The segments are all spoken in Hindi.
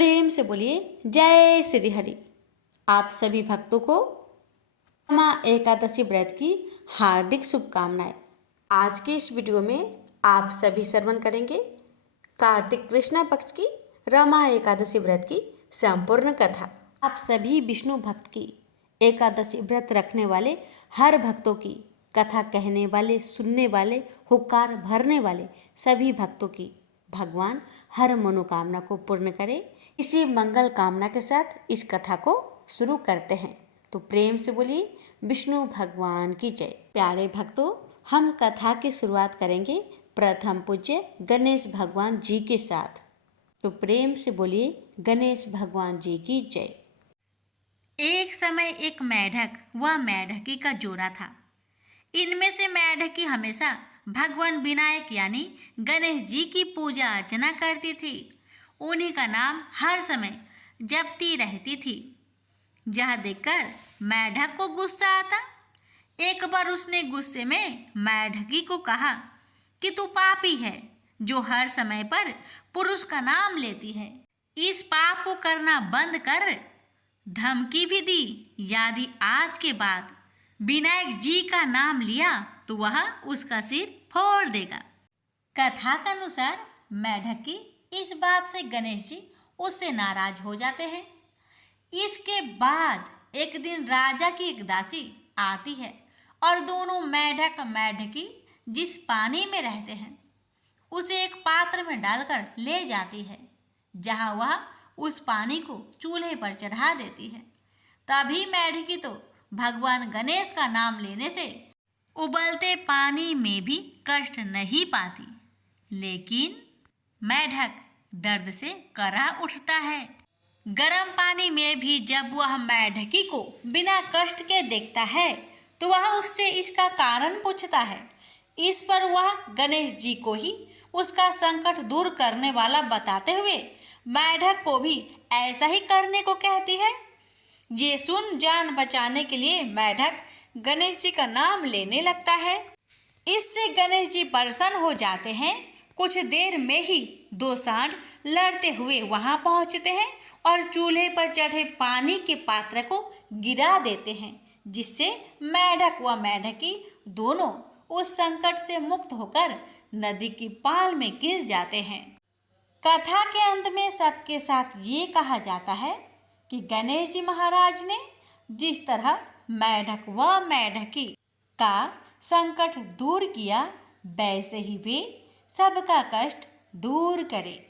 प्रेम से बोलिए जय श्री हरि। आप सभी भक्तों को रमा एकादशी व्रत की हार्दिक शुभकामनाएं। आज की इस वीडियो में आप सभी श्रवण करेंगे कार्तिक कृष्ण पक्ष की रमा एकादशी व्रत की संपूर्ण कथा। आप सभी विष्णु भक्त की एकादशी व्रत रखने वाले हर भक्तों की कथा कहने वाले, सुनने वाले, हुक्कार भरने वाले सभी भक्तों की भगवान हर मनोकामना को पूर्ण करे। इसी मंगल कामना के साथ इस कथा को शुरू करते हैं। तो प्रेम से बोलिए विष्णु भगवान की जय। प्यारे भक्तों, हम कथा की शुरुआत करेंगे प्रथम पूज्य गणेश भगवान जी के साथ। तो प्रेम से बोलिए गणेश भगवान जी की जय। एक समय एक मेढक व मेढकी का जोड़ा था। इनमें से मेढकी हमेशा भगवान विनायक यानी गणेश जी की पूजा अर्चना करती थी। उन्हीं का नाम हर समय जपती रहती थी। यह देखकर मेढक को गुस्सा आता। एक बार उसने गुस्से में मेढकी को कहा कि तू पापी है जो हर समय पर पुरुष का नाम लेती है। इस पाप को करना बंद कर। धमकी भी दी, यदि आज के बाद विनायक जी का नाम लिया तो वह उसका सिर फोड़ देगा। कथा के अनुसार मेढकी इस बात से गणेश जी उससे नाराज हो जाते हैं। इसके बाद एक दिन राजा की एक दासी आती है और दोनों मेढक मेढकी जिस पानी में रहते हैं उसे एक पात्र में डालकर ले जाती है, जहां वह उस पानी को चूल्हे पर चढ़ा देती है। तभी मेढकी तो भगवान गणेश का नाम लेने से उबलते पानी में भी कष्ट नहीं पाती, लेकिन मेढक दर्द से करा उठता है। गर्म पानी में भी जब वह मेढकी को बिना कष्ट के देखता है तो वह उससे इसका कारण पूछता है। इस पर वह गणेश जी को ही उसका संकट दूर करने वाला बताते हुए मेढक को भी ऐसा ही करने को कहती है। ये सुन जान बचाने के लिए मेढक गणेश जी का नाम लेने लगता है। इससे गणेश जी प्रसन्न हो जाते हैं। कुछ देर में ही दो सांड लड़ते हुए वहां पहुंचते हैं और चूल्हे पर चढ़े पानी के पात्र को गिरा देते हैं, जिससे मेढक व मेढकी दोनों उस संकट से मुक्त होकर नदी की पाल में गिर जाते हैं। कथा के अंत में सबके साथ ये कहा जाता है कि गणेश जी महाराज ने जिस तरह मेढक व मेढकी का संकट दूर किया, वैसे ही वे सबका कष्ट दूर करे।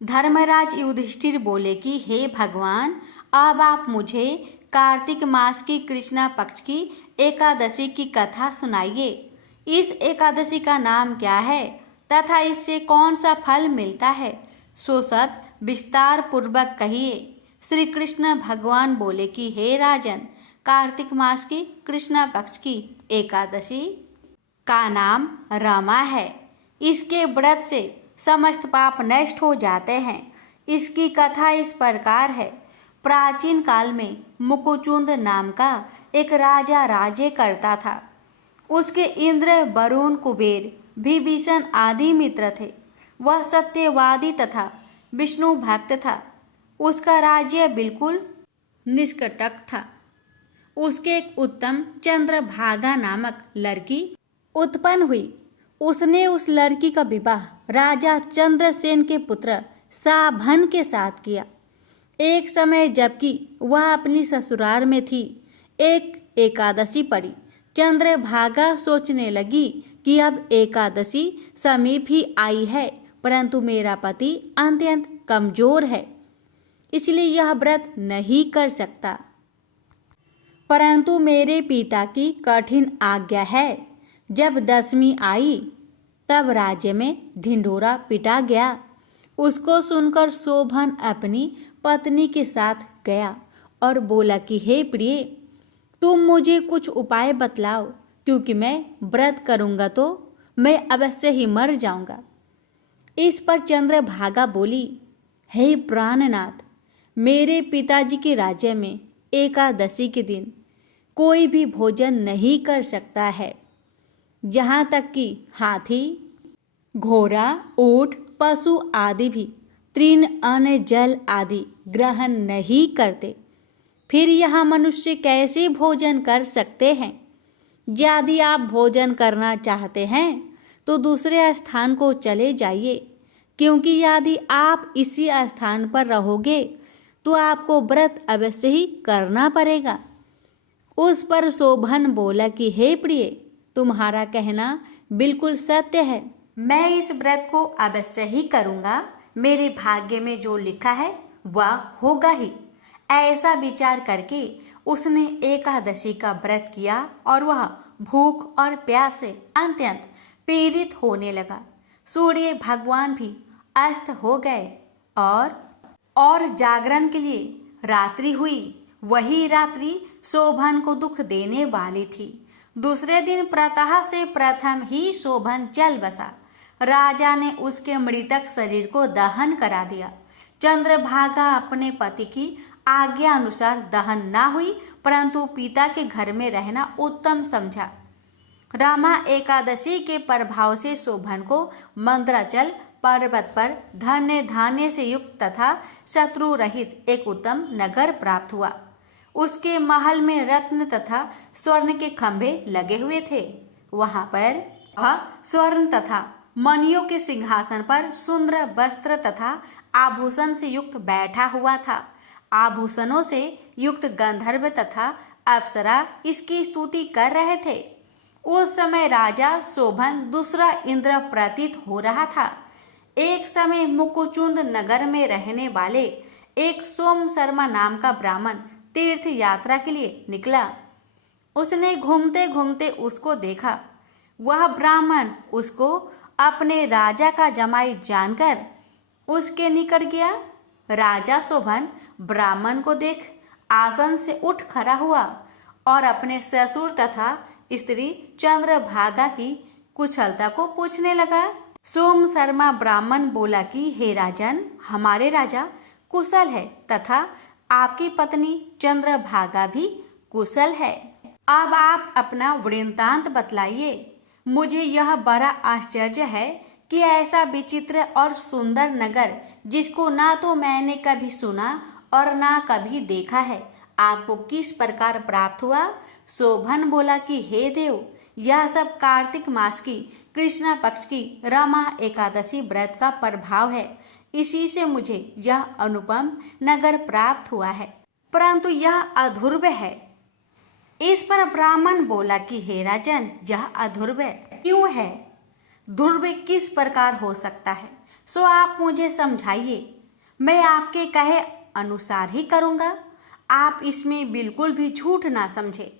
धर्मराज युधिष्ठिर बोले कि हे भगवान, अब आप मुझे कार्तिक मास की कृष्णा पक्ष की एकादशी की कथा सुनाइए। इस एकादशी का नाम क्या है तथा इससे कौन सा फल मिलता है, सो सब विस्तार पूर्वक कहिए। श्री कृष्ण भगवान बोले कि हे राजन, कार्तिक मास की कृष्णा पक्ष की एकादशी का नाम रमा है। इसके व्रत से समस्त पाप नष्ट हो जाते हैं। इसकी कथा इस प्रकार है। प्राचीन काल में मुकुचुंद नाम का एक राजा राज्य करता था। उसके इंद्र, वरुण, कुबेर, विभीषण आदि मित्र थे। वह सत्यवादी तथा विष्णु भक्त था। उसका राज्य बिल्कुल निष्कंटक था। उसके एक उत्तम चंद्रभागा नामक लड़की उत्पन्न हुई। उसने उस लड़की का विवाह राजा चंद्रसेन के पुत्र साभन के साथ किया। एक समय जबकि वह अपनी ससुराल में थी, एक एकादशी पड़ी। चंद्रभागा सोचने लगी कि अब एकादशी समीप ही आई है, परंतु मेरा पति अत्यंत कमजोर है, इसलिए यह व्रत नहीं कर सकता। परंतु मेरे पिता की कठिन आज्ञा है। जब दशमी आई तब राज्य में ढिंढोरा पिटा गया। उसको सुनकर शोभन अपनी पत्नी के साथ गया और बोला कि हे प्रिय, तुम मुझे कुछ उपाय बतलाओ, क्योंकि मैं व्रत करूंगा तो मैं अवश्य ही मर जाऊंगा। इस पर चंद्रभागा बोली, हे प्राणनाथ, मेरे पिताजी के राज्य में एकादशी के दिन कोई भी भोजन नहीं कर सकता है। यहाँ तक कि हाथी, घोड़ा, ऊंट, पशु आदि भी तृण अन्न जल आदि ग्रहण नहीं करते, फिर यह मनुष्य कैसे भोजन कर सकते हैं? यदि आप भोजन करना चाहते हैं तो दूसरे स्थान को चले जाइए, क्योंकि यदि आप इसी स्थान पर रहोगे तो आपको व्रत अवश्य ही करना पड़ेगा। उस पर शोभन बोला कि हे प्रिय, तुम्हारा कहना बिल्कुल सत्य है। मैं इस व्रत को अवश्य ही करूँगा। मेरे भाग्य में जो लिखा है वह होगा ही। ऐसा विचार करके उसने एकादशी का व्रत किया और वह भूख और प्यास से अत्यंत पीड़ित होने लगा। सूर्य भगवान भी अस्त हो गए और जागरण के लिए रात्रि हुई। वही रात्रि शोभन को दुख देने वाली थी। दूसरे दिन प्रातः से प्रथम ही शोभन चल बसा। राजा ने उसके मृतक शरीर को दहन करा दिया। चंद्रभागा अपने पति की आज्ञा अनुसार दहन ना हुई, परंतु पिता के घर में रहना उत्तम समझा। रामा एकादशी के प्रभाव से शोभन को मंद्राचल पर्वत पर धन्य धान्य से युक्त तथा शत्रु रहित एक उत्तम नगर प्राप्त हुआ। उसके महल में रत्न तथा स्वर्ण के खंभे लगे हुए थे। वहां पर स्वर्ण तथा मणियों के सिंहासन पर सुंदर वस्त्र तथा आभूषण से युक्त बैठा हुआ था। आभूषणों से युक्त गंधर्व तथा अप्सरा इसकी स्तुति कर रहे थे। उस समय राजा शोभन दूसरा इंद्र प्रतीत हो रहा था। एक समय मुकुचुंद नगर में रहने वाले एक सोम शर्मा नाम का ब्राह्मण तीर्थ यात्रा के लिए निकला। उसने घूमते घूमते उसको देखा। वह ब्राह्मण उसको अपने राजा का जमाई जानकर उसके निकट गया। राजा शोभन ब्राह्मण को देख आसन से उठ खड़ा हुआ और अपने ससुर तथा स्त्री चंद्रभागा की कुशलता को पूछने लगा। सोम शर्मा ब्राह्मण बोला कि हे राजन, हमारे राजा कुशल है तथा आपकी पत्नी चंद्रभागा भी कुशल है। अब आप अपना वृत्तांत बतलाइए। मुझे यह बड़ा आश्चर्य है कि ऐसा विचित्र और सुंदर नगर, जिसको ना तो मैंने कभी सुना और ना कभी देखा है, आपको किस प्रकार प्राप्त हुआ? शोभन बोला कि हे देव, यह सब कार्तिक मास की कृष्णा पक्ष की रमा एकादशी व्रत का प्रभाव है। इसी से मुझे यह अनुपम नगर प्राप्त हुआ है, परंतु यह अधूर्व है। इस पर ब्राह्मण बोला कि हे राजन, यह अधूर्व क्यों है? ध्रुव किस प्रकार हो सकता है, सो आप मुझे समझाइए। मैं आपके कहे अनुसार ही करूँगा। आप इसमें बिल्कुल भी झूठ ना समझे।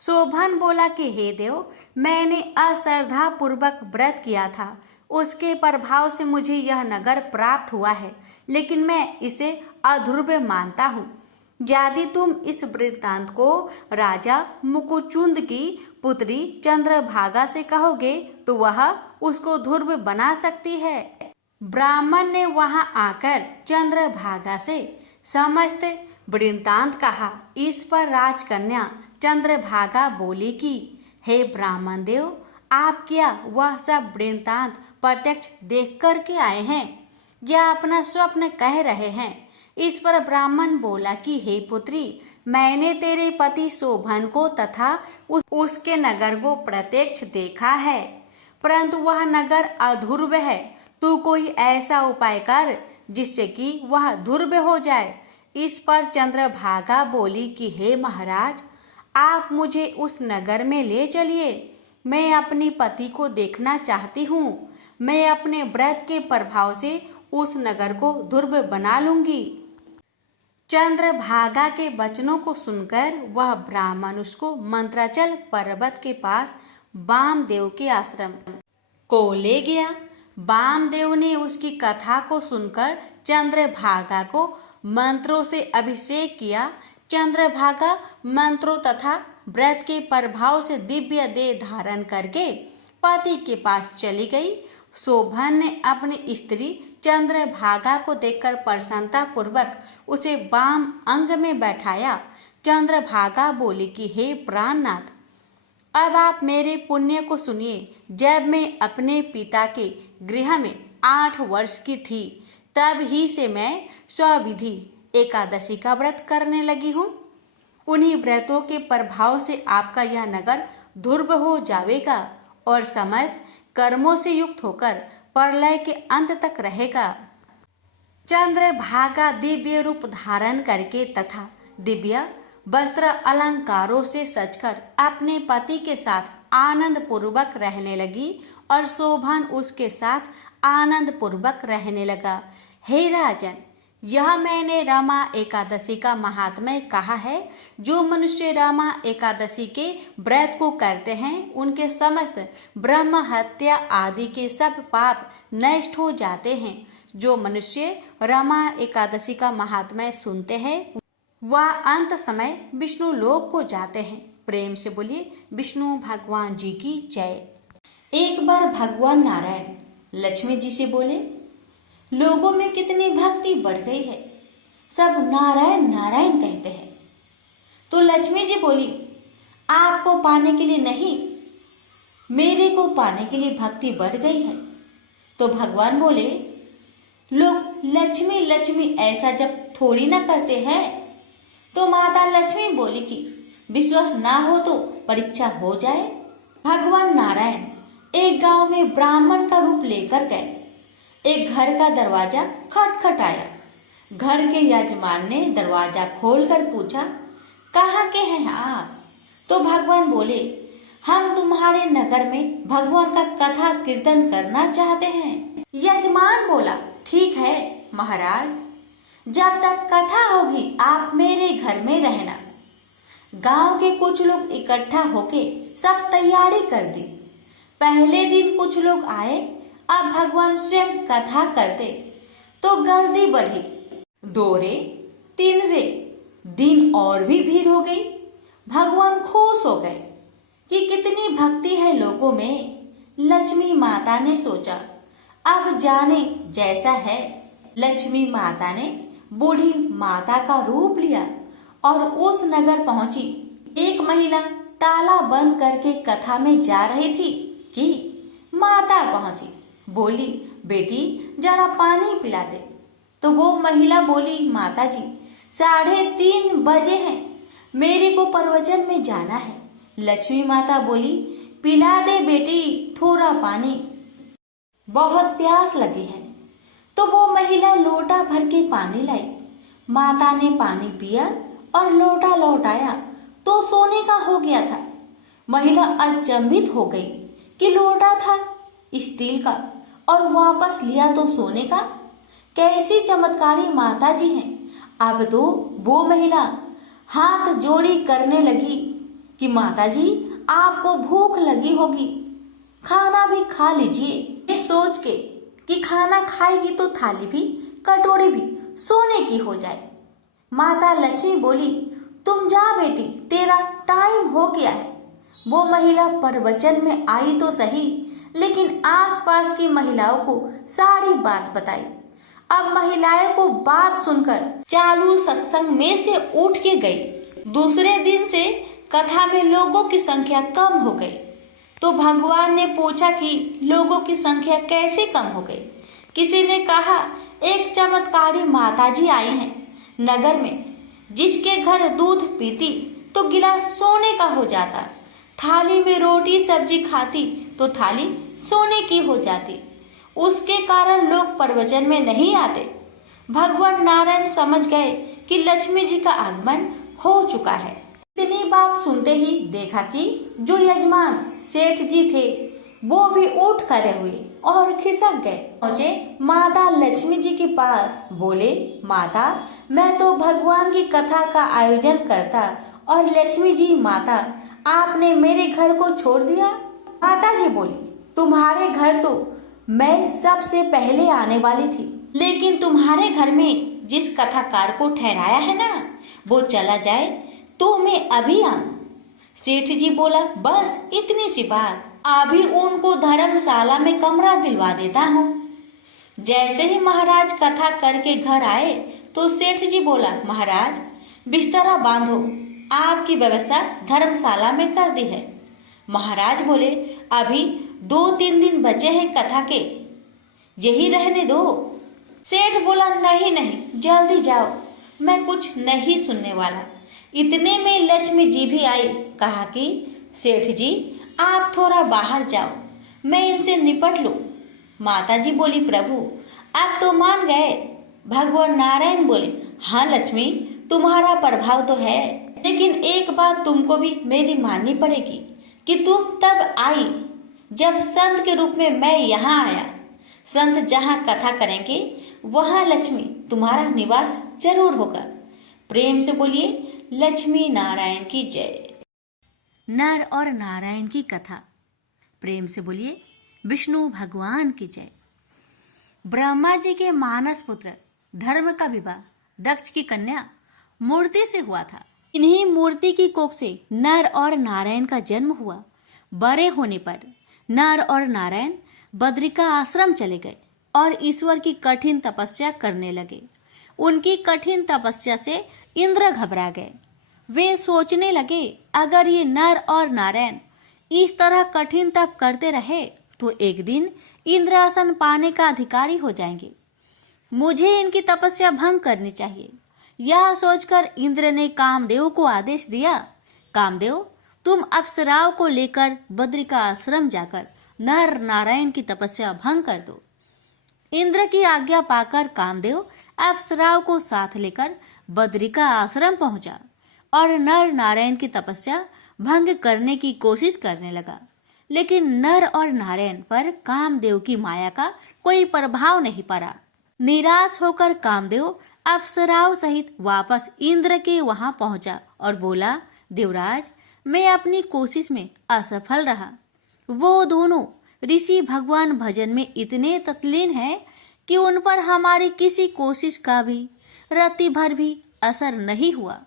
शोभन बोला कि हे देव, मैंने अश्रद्धा पूर्वक व्रत किया था, उसके प्रभाव से मुझे यह नगर प्राप्त हुआ है, लेकिन मैं इसे अध्रुव मानता हूँ। यदि तुम इस वृत्तांत को राजा मुकुचुंद की पुत्री चंद्रभागा से कहोगे तो वह उसको ध्रुव बना सकती है। ब्राह्मण ने वहां आकर चंद्रभागा से समस्त वृत्तांत कहा। इस पर राजकन्या चंद्रभागा बोली कि हे ब्राह्मण देव, आप क्या वह सब वृत्तांत प्रत्यक्ष देख कर के आए हैं या अपना स्वप्न कह रहे हैं? इस पर ब्राह्मण बोला कि हे पुत्री, मैंने तेरे पति शोभन को तथा उसके नगर को प्रत्यक्ष देखा है, परंतु वह नगर अध्रुव है। तू कोई ऐसा उपाय कर जिससे कि वह ध्रुव हो जाए। इस पर चंद्रभागा बोली कि हे महाराज, आप मुझे उस नगर में ले चलिए। मैं अपनी पति को देखना चाहती हूँ। मैं अपने व्रत के प्रभाव से उस नगर को ध्रुव बना लूंगी। चंद्रभागा के वचनों को सुनकर वह ब्राह्मण उसको मंत्राचल पर्वत के पास वामदेव के आश्रम को ले गया। वामदेव ने उसकी कथा को सुनकर चंद्रभागा को मंत्रों से अभिषेक किया। चंद्रभागा मंत्रों तथा व्रत के प्रभाव से दिव्य देह धारण करके पति के पास चली गई। शोभन ने अपनी स्त्री चंद्रभागा को देखकर प्रसन्नता पूर्वक उसे वाम अंग में बैठाया। चंद्रभागा बोली कि हे प्राणनाथ, अब आप मेरे पुण्य को सुनिए। जब मैं अपने पिता के गृह में 8 वर्ष की थी, तब ही से मैं स्वविधि एकादशी का व्रत करने लगी हूँ। उन्हीं व्रतों के प्रभाव से आपका यह नगर ध्रुव हो जाएगा और समस्त कर्मों से युक्त होकर प्रलय के अंत तक रहेगा। चंद्रभागा दिव्य रूप धारण करके तथा दिव्य वस्त्र अलंकारों से सजकर अपने पति के साथ आनंद पूर्वक रहने लगी और शोभन उसके साथ आनंद पूर्वक रहने लगा। हे राजन, यह मैंने रमा एकादशी का महात्म्य कहा है। जो मनुष्य रमा एकादशी के व्रत को करते हैं उनके समस्त ब्रह्म हत्या आदि के सब पाप नष्ट हो जाते हैं। जो मनुष्य रमा एकादशी का महात्म्य सुनते हैं वह अंत समय विष्णु लोक को जाते हैं। प्रेम से बोलिए विष्णु भगवान जी की जय। एक बार भगवान नारायण लक्ष्मी जी से बोले, लोगों में कितनी भक्ति बढ़ गई है, सब नारायण नारायण कहते हैं। तो लक्ष्मी जी बोली, आपको पाने के लिए नहीं, मेरे को पाने के लिए भक्ति बढ़ गई है। तो भगवान बोले, लोग लक्ष्मी लक्ष्मी ऐसा जब थोड़ी ना करते हैं। तो माता लक्ष्मी बोली कि विश्वास ना हो तो परीक्षा हो जाए। भगवान नारायण एक गांव में ब्राह्मण का रूप लेकर गए। एक घर का दरवाजा खटखटाया। घर के यजमान ने दरवाजा खोलकर पूछा, कहाँ के हैं आप? तो भगवान बोले, हम तुम्हारे नगर में भगवान का कथा कीर्तन करना चाहते हैं। यजमान बोला, ठीक है महाराज, जब तक कथा होगी आप मेरे घर में रहना। गांव के कुछ लोग इकट्ठा होके सब तैयारी कर दी। पहले दिन कुछ लोग आए, अब भगवान स्वयं कथा करते तो जल्दी बढ़ी। 2 रे 3 रे दिन और भी भीड़ हो गई। भगवान खुश हो गए कि कितनी भक्ति है लोगों में। लक्ष्मी माता ने सोचा, अब जाने जैसा है। लक्ष्मी माता ने बूढ़ी माता का रूप लिया और उस नगर पहुंची। एक महिला ताला बंद करके कथा में जा रही थी कि माता पहुंची। बोली, बेटी जरा पानी पिला दे। तो वो महिला बोली, माता जी 3:30 बजे हैं, मेरे को प्रवचन में जाना है। लक्ष्मी माता बोली, पिला दे बेटी थोड़ा पानी, बहुत प्यास लगी है। तो वो महिला लोटा भर के पानी लाई। माता ने पानी पिया और लोटा लौटाया तो सोने का हो गया था। महिला अचंभित हो गई कि लोटा था स्टील का और वापस लिया तो सोने का। कैसी चमत्कारी माता जी हैं। अब तो वो महिला हाथ जोड़ी करने लगी कि माता जी आपको भूख लगी होगी, खाना भी खा लीजिए। ये सोच के कि खाना खाएगी तो थाली भी कटोरी भी सोने की हो जाए। माता लक्ष्मी बोली, तुम जा बेटी, तेरा टाइम हो गया है। वो महिला प्रवचन में आई तो सही, लेकिन आसपास की महिलाओं को सारी बात बताई। अब महिलाएं को बात सुनकर चालू सत्संग में से उठ के गई। दूसरे दिन से कथा में लोगों की संख्या कम हो गई। तो भगवान ने पूछा कि लोगों की संख्या कैसे कम हो गई। किसी ने कहा, एक चमत्कारी माताजी आई हैं नगर में, जिसके घर दूध पीती तो गिलास सोने का हो जाता, थाली में रोटी सब्जी खाती तो थाली सोने की हो जाती। उसके कारण लोग प्रवचन में नहीं आते। भगवान नारायण समझ गए कि लक्ष्मी जी का आगमन हो चुका है। इतनी बात सुनते ही देखा कि जो यजमान सेठ जी थे वो भी उठ खड़े हुए और खिसक गए। पहुंचे माता लक्ष्मी जी के पास। बोले, माता मैं तो भगवान की कथा का आयोजन करता और लक्ष्मी जी माता आपने मेरे घर को छोड़ दिया। माता जी बोली, तुम्हारे घर तो मैं सबसे पहले आने वाली थी, लेकिन तुम्हारे घर में जिस कथाकार को ठहराया है ना, वो चला जाए तो मैं अभी आऊं। सेठ जी बोला, बस इतनी सी बात, अभी उनको धर्मशाला में कमरा दिलवा देता हूँ। जैसे ही महाराज कथा करके घर आए तो सेठ जी बोला, महाराज बिस्तरा बांधो, आपकी व्यवस्था धर्मशाला में कर दी है। महाराज बोले, अभी 2-3 दिन बचे हैं कथा के, यही रहने दो। सेठ बोला, नहीं नहीं, जल्दी जाओ, मैं कुछ नहीं सुनने वाला। इतने में लक्ष्मी जी भी आई। कहा कि सेठ जी, आप थोड़ा बाहर जाओ, मैं इनसे निपट लूं। माता जी बोली, प्रभु आप तो मान गए। भगवान नारायण बोले, हाँ लक्ष्मी, तुम्हारा प्रभाव तो है, लेकिन एक बात तुमको भी मेरी माननी पड़ेगी कि तुम तब आई जब संत के रूप में मैं यहाँ आया। संत जहाँ कथा करेंगे वहाँ लक्ष्मी तुम्हारा निवास जरूर होगा। प्रेम से बोलिए, लक्ष्मी नारायण की जय। नर और नारायण की कथा। प्रेम से बोलिए, विष्णु भगवान की जय। ब्रह्मा जी के मानस पुत्र धर्म का विवाह दक्ष की कन्या मूर्ति से हुआ था। इन्हीं मूर्ति की कोख से नर और नारायण का जन्म हुआ। बड़े होने पर नर और नारायण बद्रिका आश्रम चले गए और ईश्वर की कठिन तपस्या करने लगे। उनकी कठिन तपस्या से इंद्र घबरा गए। वे सोचने लगे, अगर ये नर और नारायण इस तरह कठिन तप करते रहे तो एक दिन इंद्रासन पाने का अधिकारी हो जाएंगे। मुझे इनकी तपस्या भंग करनी चाहिए। यह सोचकर इंद्र ने कामदेव को आदेश दिया, कामदेव, तुम अप्सराओं को लेकर बद्रिका आश्रम जाकर नर नारायण की तपस्या भंग कर दो। इंद्र की आज्ञा पाकर कामदेव अप्सराओं को साथ लेकर बद्रिका आश्रम पहुंचा और नर नारायण की तपस्या भंग करने की कोशिश करने लगा। लेकिन नर और नारायण पर कामदेव की माया का कोई प्रभाव नहीं पड़ा। निराश होकर कामदेव अप्सराओं सहित वापस इंद्र के वहां पहुंचा और बोला, देवराज, मैं अपनी कोशिश में असफल रहा। वो दोनों ऋषि भगवान भजन में इतने तल्लीन हैं कि उन पर हमारी किसी कोशिश का भी रत्ती भर भी असर नहीं हुआ।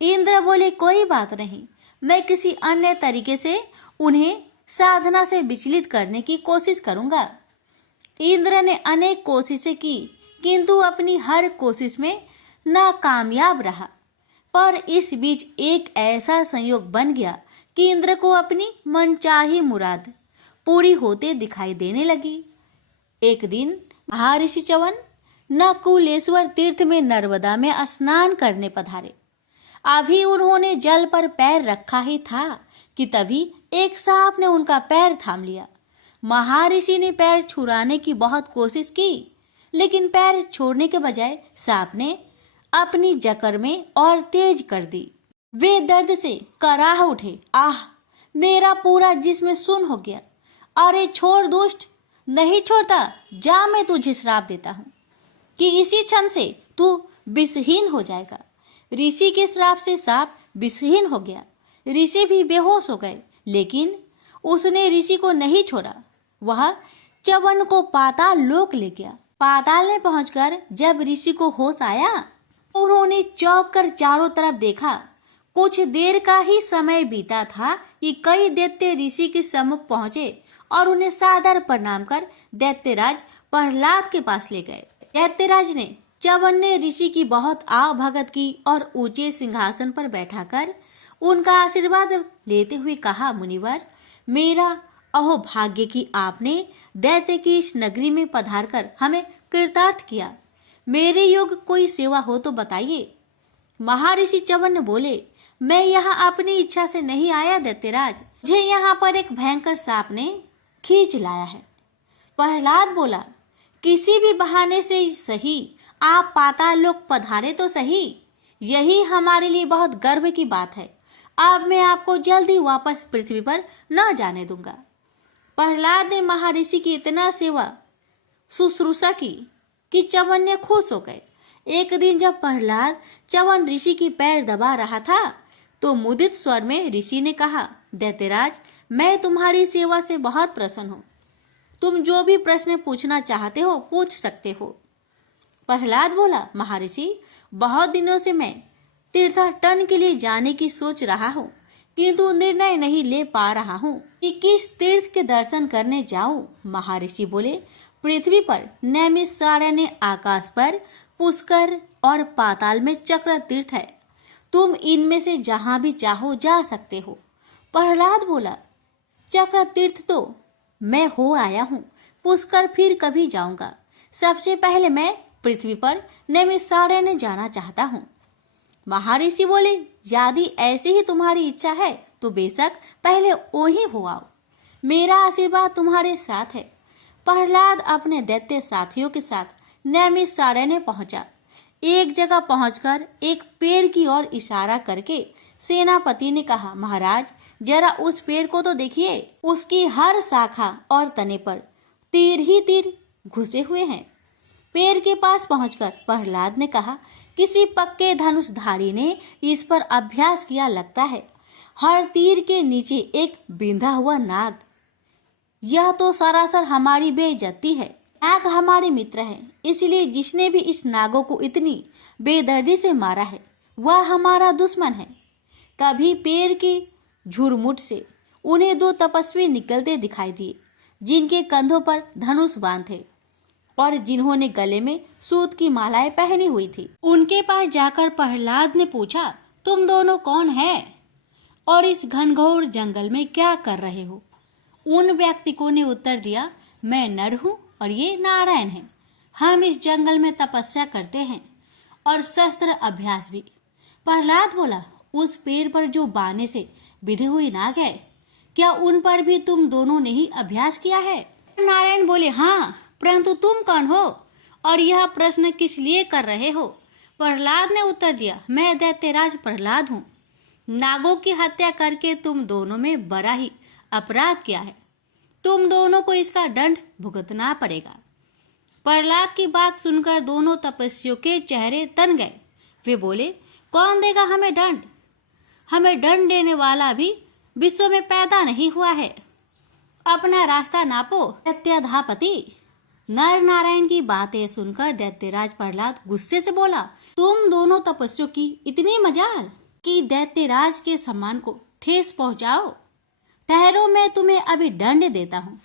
इंद्र बोले, कोई बात नहीं, मैं किसी अन्य तरीके से उन्हें साधना से विचलित करने की कोशिश करूंगा। इंद्र ने अनेक कोशिशें की, किंतु अपनी हर कोशिश में नाकामयाब रहा। पर इस बीच एक ऐसा संयोग बन गया कि इंद्र को अपनी मनचाही मुराद पूरी होते दिखाई देने लगी। एक दिन महर्षि च्यवन नकुलेश्वर तीर्थ में नर्मदा में स्नान करने पधारे। अभी उन्होंने जल पर पैर रखा ही था कि तभी एक सांप ने उनका पैर थाम लिया। महर्षि ने पैर छुड़ाने की बहुत कोशिश की, लेकिन पैर छोड़ने के बजाय सांप ने अपनी जकड़ में और तेज कर दी। वे दर्द से कराह उठे। आह, मेरा पूरा जिस्म सुन्न हो गया। अरे छोड़ दुष्ट, नहीं छोड़ता, जा, मैं तुझे श्राप देता हूँ कि इसी क्षण से तू विषहीन हो जाएगा। ऋषि के श्राप से सांप विषहीन हो गया। ऋषि भी बेहोश हो गए, लेकिन उसने ऋषि को नहीं छोड़ा। वह च्यवन को पाताल लोक ले गया। पाताल में पहुंचकर जब ऋषि को होश आया, उन्होंने चौंक कर चारों तरफ देखा। कुछ देर का ही समय बीता था कि कई दैत्य ऋषि के सम्मुख पहुंचे और उन्हें सादर प्रणाम कर दैत्यराज प्रहलाद के पास ले गए। दैत्यराज ने च्यवन ने ऋषि की बहुत आवभगत की और ऊंचे सिंहासन पर बैठाकर उनका आशीर्वाद लेते हुए कहा, मुनिवर, मेरा अहो भाग्य कि आपने दैत्य की इस नगरी में पधारकर हमें कृतार्थ किया। मेरे योग्य कोई सेवा हो तो बताइए। महर्षि च्यवन ने बोले, मैं यहाँ अपनी इच्छा से नहीं आया दैत्यराज, मुझे यहाँ पर एक भयंकर सांप ने खींच लाया है। प्रहलाद बोला, किसी भी बहाने से सही आप पाताल लोक पधारे तो सही, यही हमारे लिए बहुत गर्व की बात है। अब मैं आपको जल्दी वापस पृथ्वी पर न जाने दूंगा। प्रहलाद ने महर्षि की इतना सेवा शुश्रूषा की कि च्यवन ने खुश हो गए। एक दिन जब प्रहलाद च्यवन ऋषि की पैर दबा रहा था तो मुदित स्वर में ऋषि ने कहा, दैत्यराज, मैं तुम्हारी सेवा से बहुत प्रसन्न हूँ। तुम जो भी प्रश्न पूछना चाहते हो पूछ सकते हो। प्रहलाद बोला, महर्षि, बहुत दिनों से मैं तीर्थाटन के लिए जाने की सोच रहा हूँ, किंतु निर्णय नहीं ले पा रहा हूँ कि किस तीर्थ के दर्शन करने जाऊं। महर्षि बोले, पृथ्वी पर नैमिषारण्य, आकाश पर पुष्कर और पाताल में चक्र तीर्थ है। तुम इनमें से जहां भी चाहो जा सकते हो। प्रहलाद बोला, चक्र तीर्थ तो मैं हो आया हूँ, पुष्कर फिर कभी जाऊंगा। सबसे पहले मैं पृथ्वी पर नैमिषारण्य जाना चाहता हूँ। महर्षि बोले, यदि ऐसी ही तुम्हारी इच्छा है तो बेशक पहले वही हो आओ, मेरा आशीर्वाद तुम्हारे साथ है। प्रहलाद अपने दैत्य साथियों के साथ नैमिषारण्य पहुंचा। एक जगह पहुंचकर एक पेड़ की ओर इशारा करके सेनापति ने कहा, महाराज जरा उस पेड़ को तो देखिए, उसकी हर शाखा और तने पर तीर ही तीर घुसे हुए हैं। पेड़ के पास पहुंचकर प्रहलाद ने कहा, किसी पक्के धनुषधारी ने इस पर अभ्यास किया लगता है। हर तीर के नीचे एक बिंधा हुआ नाग। यह तो सरासर हमारी बेइज्जती है। नाग हमारे मित्र हैं, इसलिए जिसने भी इस नागों को इतनी बेदर्दी से मारा है वह हमारा दुश्मन है। कभी पेड़ की झुरमुट से उन्हें 2 तपस्वी निकलते दिखाई दिए, जिनके कंधों पर धनुष बाण थे और जिन्होंने गले में सूत की मालाएं पहनी हुई थी। उनके पास जाकर प्रहलाद ने पूछा, तुम दोनों कौन हैं और इस घनघोर जंगल में क्या कर रहे हो? उन व्यक्तियों ने उत्तर दिया, मैं नर हूँ और ये नारायण है। हम इस जंगल में तपस्या करते हैं और शस्त्र अभ्यास भी। प्रहलाद बोला, उस पेड़ पर जो बाने से बिधे हुए नाग है, क्या उन पर भी तुम दोनों ने ही अभ्यास किया है? नारायण बोले, हाँ, परंतु तुम कौन हो और यह प्रश्न किस लिए कर रहे हो? प्रहलाद ने उत्तर दिया, मैं दैत्यराज प्रहलाद हूँ। नागों की हत्या करके तुम दोनों में बड़ा ही अपराध किया है। तुम दोनों को इसका दंड भुगतना पड़ेगा। प्रहलाद की बात सुनकर दोनों तपस्वियों के चेहरे तन गए। वे बोले, कौन देगा हमें दंड? हमें दंड देने वाला भी विश्व में पैदा नहीं हुआ है। अपना रास्ता नापो दैत्याधापति। नर नारायण की बातें सुनकर दैत्यराज प्रहलाद गुस्से से बोला, तुम दोनों तपस्वियों की इतनी मजाल कि दैत्यराज के सम्मान को ठेस पहुंचाओ। ठहरो, मैं तुम्हें अभी दंड देता हूँ।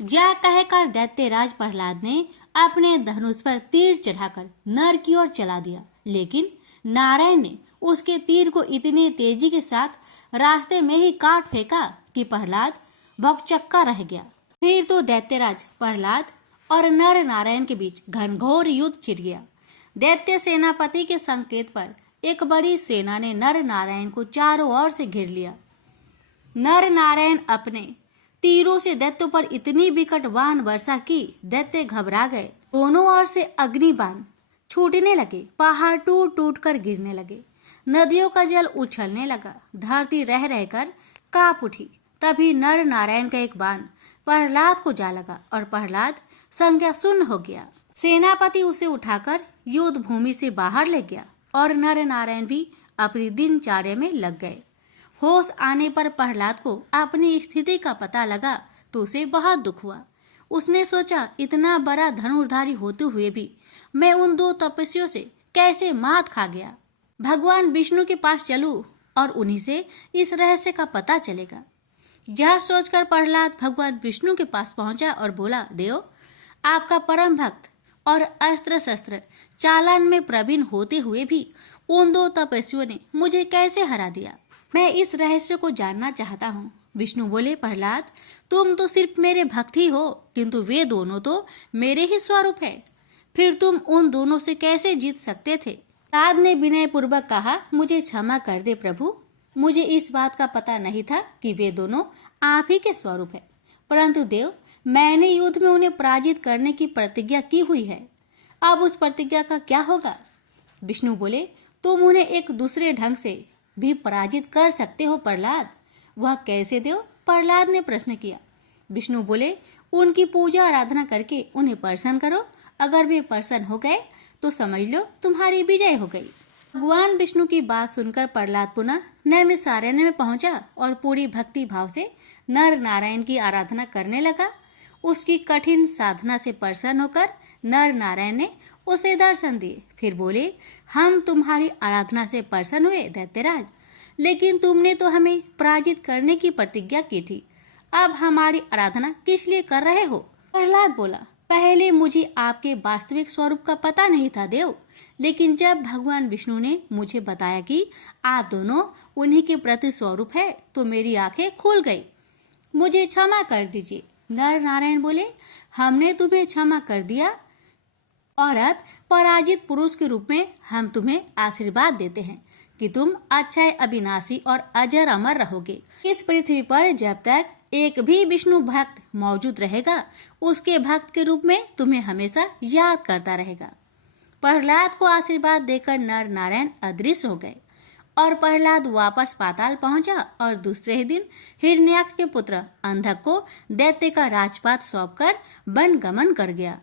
जा कहकर दैत्यराज प्रहलाद ने अपने धनुष पर तीर चढ़ाकर नर की ओर चला दिया, लेकिन नारायण ने उसके तीर को इतनी तेजी के साथ रास्ते में ही काट फेंका कि प्रहलाद भौंकचक्का रह गया। फिर तो दैत्यराज प्रहलाद और नर नारायण के बीच घनघोर युद्ध छिड़ गया। दैत्य सेनापति के संकेत पर एक बड़ी सेना ने नर नारायण को चारों ओर से घेर लिया। नर नारायण अपने तीरों से दैत्यों पर इतनी विकट बाण वर्षा की, दैत्य घबरा गए। दोनों ओर से अग्नि बाण छूटने लगे, पहाड़ टूट टूट कर गिरने लगे, नदियों का जल उछलने लगा, धरती रह रहकर कांप उठी। तभी नर नारायण का एक बाण प्रहलाद को जा लगा और प्रहलाद संज्ञा शून्य हो गया। सेनापति उसे उठाकर युद्ध भूमि से बाहर ले गया और नर नारायण भी अपनी दिनचर्या में लग गए। होश आने पर प्रहलाद को अपनी स्थिति का पता लगा तो उसे बहुत दुख हुआ। उसने सोचा, इतना बड़ा धनुर्धारी होते हुए भी मैं उन 2 तपस्वियों से कैसे मात खा गया। भगवान विष्णु के पास चलूं और उन्हीं से इस रहस्य का पता चलेगा। यह सोचकर प्रहलाद भगवान विष्णु के पास पहुंचा और बोला, देव, आपका परम भक्त और अस्त्र शस्त्र चालन में प्रवीण होते हुए भी उन 2 तपस्वियों ने मुझे कैसे हरा दिया? मैं इस रहस्य को जानना चाहता हूँ। विष्णु बोले, प्रहलाद, तुम तो सिर्फ मेरे भक्त ही हो, किंतु वे दोनों तो मेरे ही स्वरूप है। फिर तुम उन दोनों से कैसे जीत सकते थे? प्रहलाद ने विनय पूर्वक कहा, मुझे क्षमा कर दे प्रभु, मुझे इस बात का पता नहीं था कि वे दोनों आप ही के स्वरूप है। परंतु देव, मैंने युद्ध में उन्हें पराजित करने की प्रतिज्ञा की हुई है। अब उस प्रतिज्ञा का क्या होगा? विष्णु बोले, तुम उन्हें एक दूसरे ढंग से भी पराजित कर सकते हो प्रहलाद। वह कैसे देव? प्रहलाद ने प्रश्न किया। विष्णु बोले, उनकी पूजा आराधना करके उन्हें प्रसन्न करो। अगर वे प्रसन्न हो गए तो समझ लो तुम्हारी विजय हो गई। भगवान विष्णु की बात सुनकर प्रहलाद पुनः नैमिषारण्य में पहुंचा और पूरी भक्ति भाव से नर नारायण की आराधना करने लगा। उसकी कठिन साधना से प्रसन्न होकर नर नारायण ने उसे दर्शन दिए। फिर बोले, हम तुम्हारी आराधना से प्रसन्न हुए दैत्यराज, लेकिन तुमने तो हमें पराजित करने की प्रतिज्ञा की थी। अब हमारी आराधना किस लिए कर रहे हो? प्रहलाद बोला, पहले मुझे आपके वास्तविक स्वरूप का पता नहीं था देव, लेकिन जब भगवान विष्णु ने मुझे बताया कि आप दोनों उन्हीं के प्रति स्वरूप है तो मेरी आंखें खुल गई। मुझे क्षमा कर दीजिए। नर नारायण बोले, हमने तुम्हें क्षमा कर दिया और अब पराजित पुरुष के रूप में हम तुम्हें आशीर्वाद देते हैं कि तुम अक्षय, अविनाशी और अजर अमर रहोगे। इस पृथ्वी पर जब तक एक भी विष्णु भक्त मौजूद रहेगा, उसके भक्त के रूप में तुम्हें हमेशा याद करता रहेगा। प्रहलाद को आशीर्वाद देकर नर नारायण अदृश्य हो गए और प्रहलाद वापस पाताल पहुंचा और दूसरे ही दिन हिरण्याक्ष के पुत्र अंधक को दैत्य का राजपाट सौंपकर वन गमन कर गया।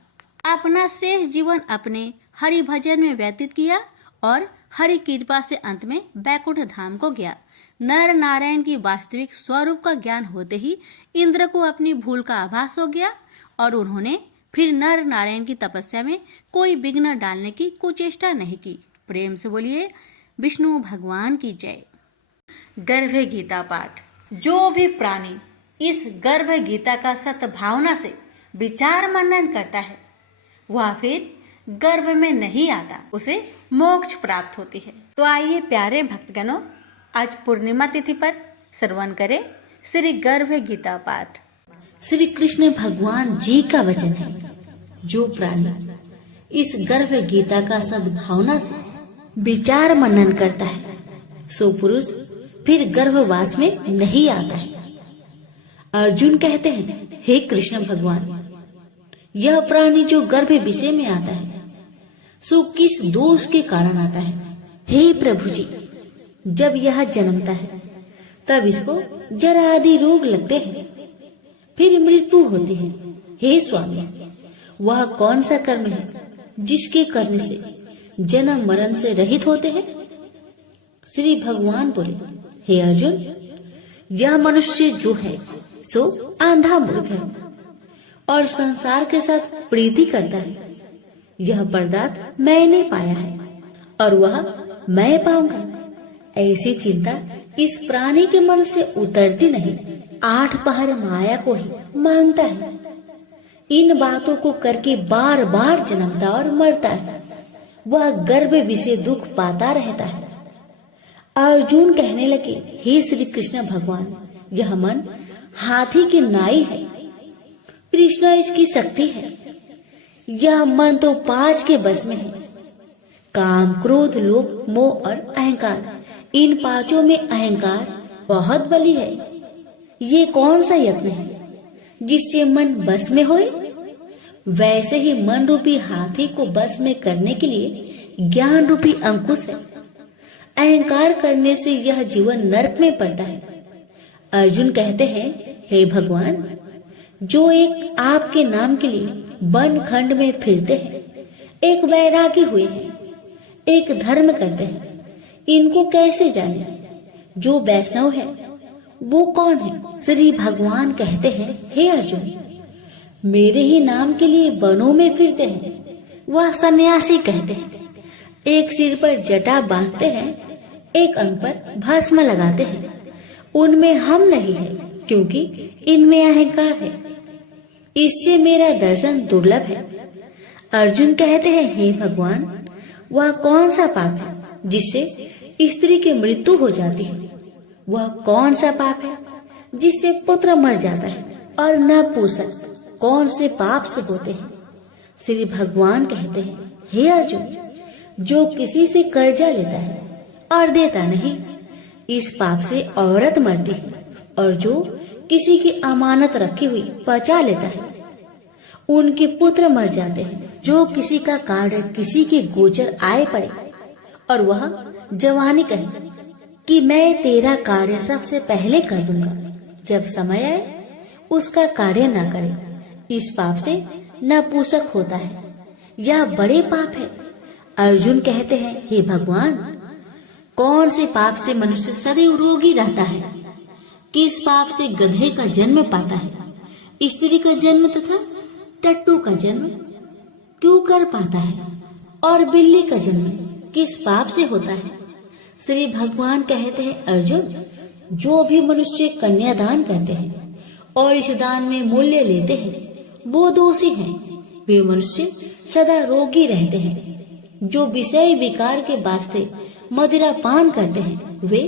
अपना शेष जीवन अपने हरि भजन में व्यतीत किया और हरि कृपा से अंत में बैकुंठ धाम को गया। नर नारायण की वास्तविक स्वरूप का ज्ञान होते ही इंद्र को अपनी भूल का आभास हो गया और उन्होंने फिर नर नारायण की तपस्या में कोई विघ्न डालने की कुचेष्टा नहीं की। प्रेम से बोलिए विष्णु भगवान की जय। गर्भ गीता पाठ। जो भी प्राणी इस गर्भ गीता का सद्भावना से विचार मनन करता है, वह फिर गर्भ में नहीं आता, उसे मोक्ष प्राप्त होती है। तो आइए प्यारे भक्तगणों, आज पूर्णिमा तिथि पर श्रवण करें श्री गर्भ गीता पाठ। श्री कृष्ण भगवान जी का वचन है, जो प्राणी इस गर्भ गीता का सद्भावना से विचार मनन करता है, सो पुरुष फिर गर्भवास में नहीं आता है। अर्जुन कहते हैं, हे कृष्ण भगवान, यह प्राणी जो गर्भ विषय में आता है, सो किस दोष के कारण आता है? हे प्रभु जी, जब यह जन्मता है तब इसको जरा आदि रोग लगते हैं, फिर मृत्यु होती है। हे स्वामी, वह कौन सा कर्म है जिसके करने से जन्म मरण से रहित होते हैं? श्री भगवान बोले, हे अर्जुन, यह मनुष्य जो है सो आंधा मूर्ख है और संसार के साथ प्रीति करता है। यह पदार्थ मैंने पाया है और वह मैं पाऊंगा, ऐसी चिंता इस प्राणी के मन से उतरती नहीं। 8 पहर माया को ही मांगता है। इन बातों को करके बार बार जन्मता और मरता है। वह गर्भ विषय दुख पाता रहता है। अर्जुन कहने लगे, हे श्री कृष्ण भगवान, यह मन हाथी की नाई है, कृष्ण इसकी शक्ति है। यह मन तो 5 के बस में है, काम, क्रोध, लोभ, मोह और अहंकार। इन 5 में अहंकार बहुत बली है। ये कौन सा यत्न है जिससे मन बस में होए? वैसे ही मन रूपी हाथी को बस में करने के लिए ज्ञान रूपी अंकुश है। अहंकार करने से यह जीवन नरक में पड़ता है। अर्जुन कहते हैं, हे भगवान, जो एक आपके नाम के लिए वन खंड में फिरते हैं, एक वैरागी हुए हैं, एक धर्म करते हैं, इनको कैसे जाने? जो वैष्णव है वो कौन है? श्री भगवान कहते हैं, हे अर्जुन, मेरे ही नाम के लिए वनों में फिरते हैं, वह सन्यासी कहते हैं। एक सिर पर जटा बांधते हैं, एक अंग पर भस्म लगाते हैं। उनमें हम नहीं है, क्योंकि इनमें अहंकार है। इससे मेरा दर्शन दुर्लभ है। अर्जुन कहते हैं, हे भगवान, वह कौन सा पाप है जिससे स्त्री की मृत्यु हो जाती है? वह कौन सा पाप है जिससे पुत्र मर जाता है? और नपुंसक कौन से पाप से होते हैं? श्री भगवान कहते हैं, हे अर्जुन, जो किसी से कर्जा लेता है और देता नहीं, इस पाप से औरत मरती है। और जो किसी की अमानत रखी हुई पचा लेता है, उनके पुत्र मर जाते हैं। जो किसी का कार्य किसी के गोचर आए पड़े और वह जवानी कहे कि मैं तेरा कार्य सबसे पहले कर दूंगा, जब समय आए उसका कार्य न करे, इस पाप से नपुंसक होता है। यह बड़े पाप है। अर्जुन कहते हैं, हे भगवान, कौन से पाप से मनुष्य सदैव रोगी रहता है? किस पाप से गधे का जन्म पाता है, स्त्री का जन्म तथा टट्टू का जन्म क्यों कर पाता है, और बिल्ली का जन्म किस पाप से होता है? श्री भगवान कहते हैं, अर्जुन, जो भी मनुष्य कन्यादान करते हैं और इस दान में मूल्य लेते हैं, वो दोषी हैं। वे मनुष्य सदा रोगी रहते हैं। जो विषय विकार के वास्ते मदिरा पान करते हैं, वे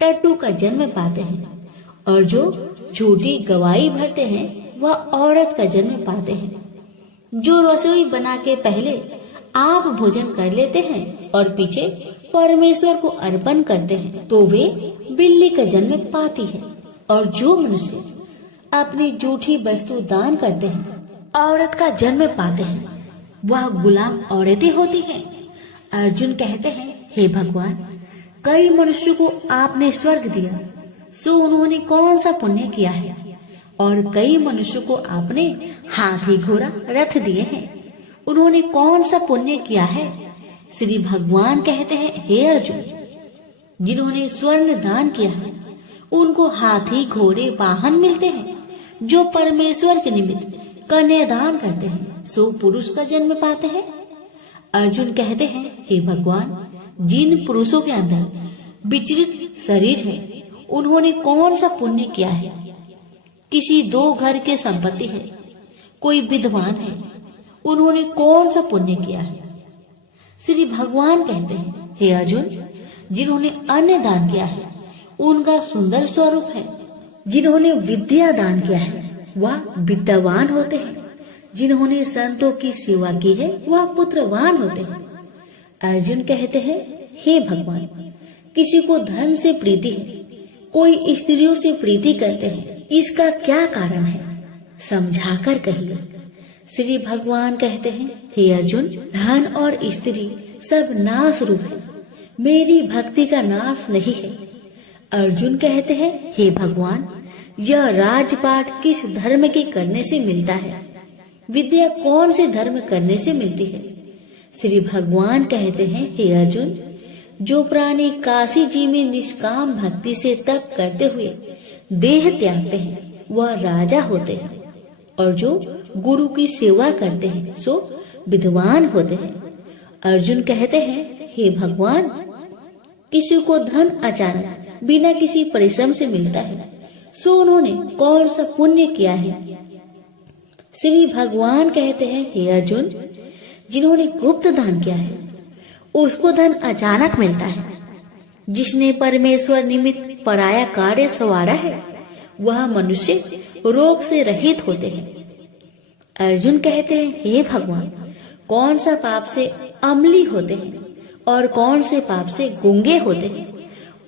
टट्टू का जन्म पाते हैं। और जो झूठी गवाही भरते हैं, वह औरत का जन्म पाते हैं। जो रसोई बना के पहले आप भोजन कर लेते हैं और पीछे परमेश्वर को अर्पण करते हैं तो वे बिल्ली का जन्म पाती है। और जो मनुष्य अपनी झूठी वस्तु दान करते हैं औरत का जन्म पाते हैं वह गुलाम औरतें होती हैं। अर्जुन कहते हैं, हे भगवान, कई मनुष्यों को आपने स्वर्ग दिया, सो उन्होंने कौन सा पुण्य किया है? और कई मनुष्यों को आपने हाथी घोड़ा रथ दिए हैं, उन्होंने कौन सा पुण्य किया है? श्री भगवान कहते हैं, हे अर्जुन, जिन्होंने स्वर्ण दान किया है उनको हाथी घोड़े वाहन मिलते हैं। जो परमेश्वर के निमित्त कन्यादान करते हैं सो पुरुष का जन्म पाते हैं। अर्जुन कहते हैं, हे भगवान, जिन पुरुषों के अंदर विचलित शरीर है उन्होंने कौन सा पुण्य किया है? किसी 2 घर के संपत्ति है, कोई विद्वान है, उन्होंने कौन सा पुण्य किया है? श्री भगवान कहते हैं, हे अर्जुन, जिन्होंने अन्न दान किया है उनका सुंदर स्वरूप है। जिन्होंने विद्या दान किया है वह विद्यावान होते हैं। जिन्होंने संतों की सेवा की है वह पुत्रवान होते हैं। अर्जुन कहते हैं, हे भगवान, किसी को धन से प्रीति है, कोई स्त्रियों से प्रीति करते हैं, इसका क्या कारण है? समझाकर कहिए। श्री भगवान कहते हैं, हे अर्जुन, धन और स्त्री सब नाश रूप है, मेरी भक्ति का नाश नहीं है। अर्जुन कहते हैं, हे भगवान, यह राजपाट किस धर्म के करने से मिलता है? विद्या कौन से धर्म करने से मिलती है? श्री भगवान कहते हैं, हे अर्जुन, जो प्राणी काशी जी में निष्काम भक्ति से तप करते हुए देह त्यागते हैं वह राजा होते हैं, और जो गुरु की सेवा करते हैं सो विद्वान होते हैं। अर्जुन कहते हैं, हे भगवान, किसी को धन अचानक बिना किसी परिश्रम से मिलता है, सो उन्होंने कौन सा पुण्य किया है? श्री भगवान कहते हैं, हे अर्जुन, जिन्होंने गुप्त दान किया है उसको धन अचानक मिलता है। जिसने परमेश्वर निमित्त पराया कार्य संवारा है वह मनुष्य रोग से रहित होते हैं। अर्जुन कहते हैं, हे भगवान, कौन सा पाप से अम्ली होते हैं और कौन से पाप से गूंगे होते हैं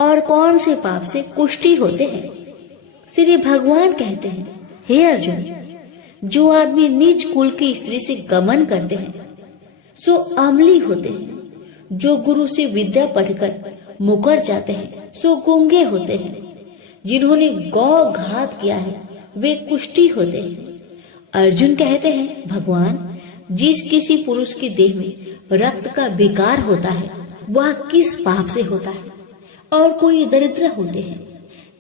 और कौन से पाप से कुष्ठी होते हैं? श्री भगवान कहते हैं, हे अर्जुन, जो आदमी नीच कुल की स्त्री से गमन करते हैं सो अम्ली होते हैं। जो गुरु से विद्या पढ़कर मुकर जाते हैं सो गूंगे होते हैं। जिन्होंने गौ घात किया है वे कुष्ठी होते हैं। अर्जुन कहते हैं, भगवान, जिस किसी पुरुष की देह में रक्त का विकार होता है वह किस पाप से होता है? और कोई दरिद्र होते हैं,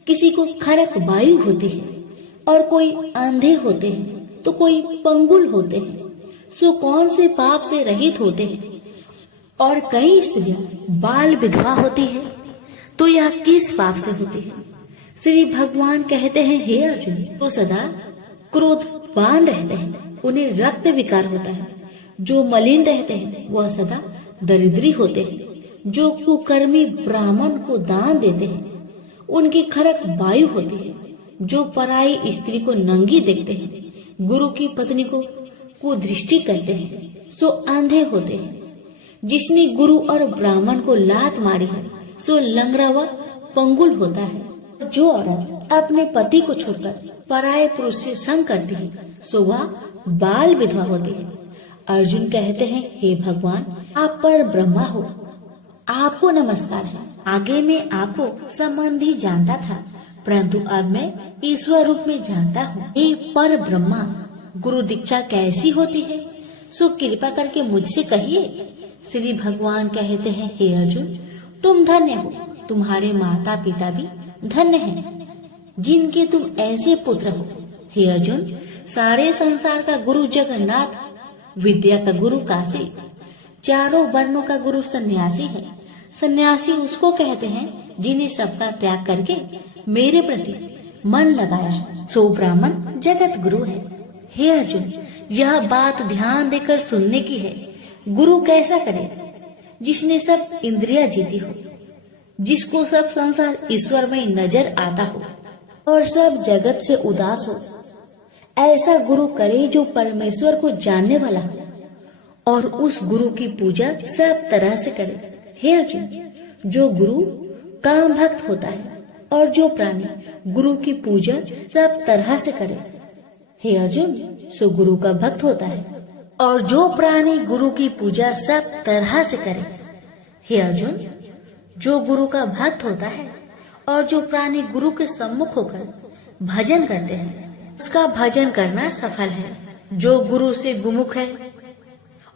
किसी को खरक वायु होती है, और कोई अंधे होते हैं तो कोई पंगुल होते हैं, सो कौन से पाप से रहित होते हैं? और कई स्त्रियां बाल विधवा होती है तो यह किस पाप से होती है? श्री भगवान कहते हैं, हे अर्जुन, तो सदा क्रोधवान रहते हैं उन्हें रक्त विकार होता है। जो मलिन रहते हैं वह सदा दरिद्री होते हैं। जो कुकर्मी ब्राह्मण को दान देते हैं उनकी खरक वायु होती है। जो पराई स्त्री को नंगी देखते हैं, गुरु की पत्नी को कुदृष्टि करते हैं सो अंधे होते हैं। जिसने गुरु और ब्राह्मण को लात मारी है सो लंगड़ा व पंगुल होता है। जो औरत अपने पति को छोड़कर पराये पुरुष से संग करती है सो वह बाल विधवा होती है। अर्जुन कहते हैं, हे भगवान, आप पर ब्रह्मा हो, आपको नमस्कार है। आगे मैं आपको संबंधी जानता था, परंतु अब मैं ईश्वर रूप में जानता हूँ। हे पर ब्रह्मा, गुरु दीक्षा कैसी होती है सो कृपा करके मुझसे कहिए। श्री भगवान कहते हैं, हे अर्जुन, तुम धन्य हो, तुम्हारे माता पिता भी धन्य हैं, जिनके तुम ऐसे पुत्र हो। हे अर्जुन, सारे संसार का गुरु जगन्नाथ, विद्या का गुरु काशी, चारों वर्णों का गुरु सन्यासी है। सन्यासी उसको कहते हैं जिन्हें सबका त्याग करके मेरे प्रति मन लगाया है, सो ब्राह्मण जगत गुरु है। हे अर्जुन, यह बात ध्यान देकर सुनने की है। गुरु कैसा करे? जिसने सब इंद्रियां जीती हो, जिसको सब संसार ईश्वर में नजर आता हो और सब जगत से उदास हो। ऐसा गुरु करे जो परमेश्वर को जानने वाला हो और उस गुरु की पूजा सब तरह से करे। हे अर्जुन, जो गुरु काम भक्त होता है और जो प्राणी गुरु की पूजा सब तरह से करे। हे अर्जुन, सो गुरु का भक्त होता है और जो प्राणी गुरु की पूजा सब तरह से करे। हे अर्जुन, जो गुरु का भक्त होता है और जो प्राणी गुरु के सम्मुख होकर भजन करते हैं, उसका भजन करना सफल है। जो गुरु से विमुख है,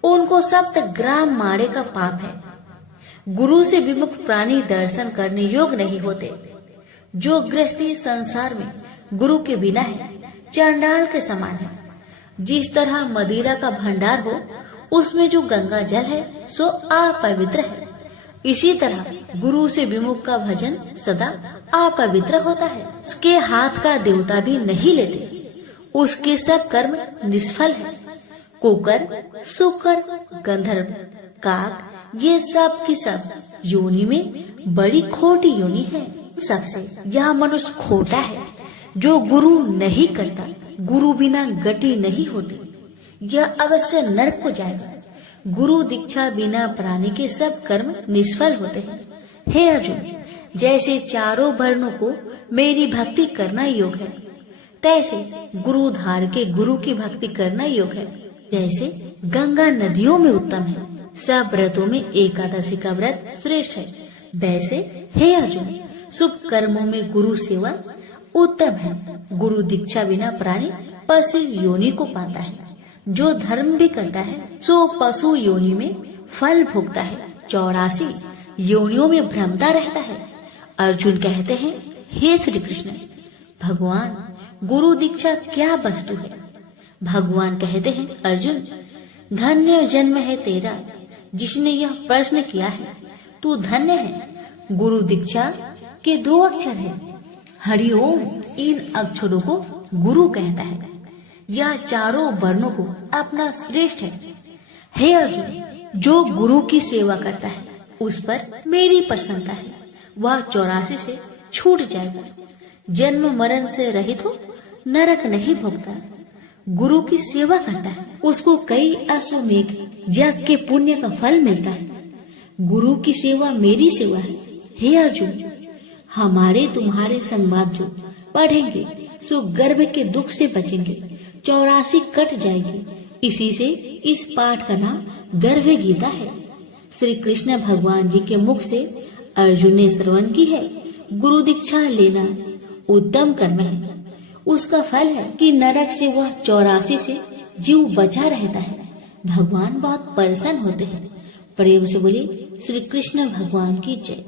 उनको सप्तग्राम मारे का पाप है। गुरु से विमुख प्राणी दर्शन करने योग्य नहीं होते। जो गृहस्थी संसार में गुरु के बिना है, चांडाल के समान है। जिस तरह मदिरा का भंडार हो, उसमें जो गंगा जल है सो अपवित्र है, इसी तरह गुरु से विमुख का भजन सदा अपवित्र होता है। उसके हाथ का देवता भी नहीं लेते, उसके सब कर्म निष्फल है। कुकर, सुकर, गंधर्व, काक, ये सब की सब योनि में बड़ी खोटी योनि है। सबसे यह मनुष्य खोटा है जो गुरु नहीं करता। गुरु बिना गति नहीं होती, यह अवश्य नरक को जाएगा। गुरु दीक्षा बिना प्राणी के सब कर्म निष्फल होते हैं। हे अर्जुन, जैसे चारों वर्णों को मेरी भक्ति करना योग है, तैसे गुरु धार के गुरु की भक्ति करना योग है। जैसे गंगा नदियों में उत्तम है, सब व्रतों में एकादशी का व्रत श्रेष्ठ है, वैसे हे अर्जुन, शुभ कर्मों में गुरु सेवा उत्तम है। गुरु दीक्षा बिना प्राणी पशु योनि को पाता है। जो धर्म भी करता है सो पशु योनि में फल भोगता है, 84 योनियों में भ्रमता रहता है। अर्जुन कहते हैं, हे श्री कृष्ण, भगवान गुरु दीक्षा क्या वस्तु है? भगवान कहते हैं, अर्जुन, धन्य जन्म है तेरा जिसने यह प्रश्न किया है। तू धन्य है। गुरु दीक्षा के 2 अक्षर है, हरिओम। इन अक्षरों को गुरु कहता है। यह चारों वर्णों को अपना श्रेष्ठ है। हे अर्जुन, जो गुरु की सेवा करता है उस पर मेरी प्रसन्नता है। वह 84 से छूट जाएगा, जन्म मरण से रहित हो, नरक नहीं भोगता। गुरु की सेवा करता है, उसको कई अश्वमेघ यज्ञ के पुण्य का फल मिलता है। गुरु की सेवा मेरी सेवा है। हे अर्जुन, हमारे तुम्हारे संवाद जो पढ़ेंगे सो गर्भ के दुख से बचेंगे, 84 कट जाएगी। इसी से इस पाठ का नाम गर्भ गीता है। श्री कृष्ण भगवान जी के मुख से अर्जुन ने श्रवण की है। गुरु दीक्षा लेना उत्तम कर्म है। उसका फल है कि नरक से वह 84 से जीव बचा रहता है। भगवान बहुत प्रसन्न होते हैं। प्रेम से बोलिए श्री कृष्ण भगवान की जय।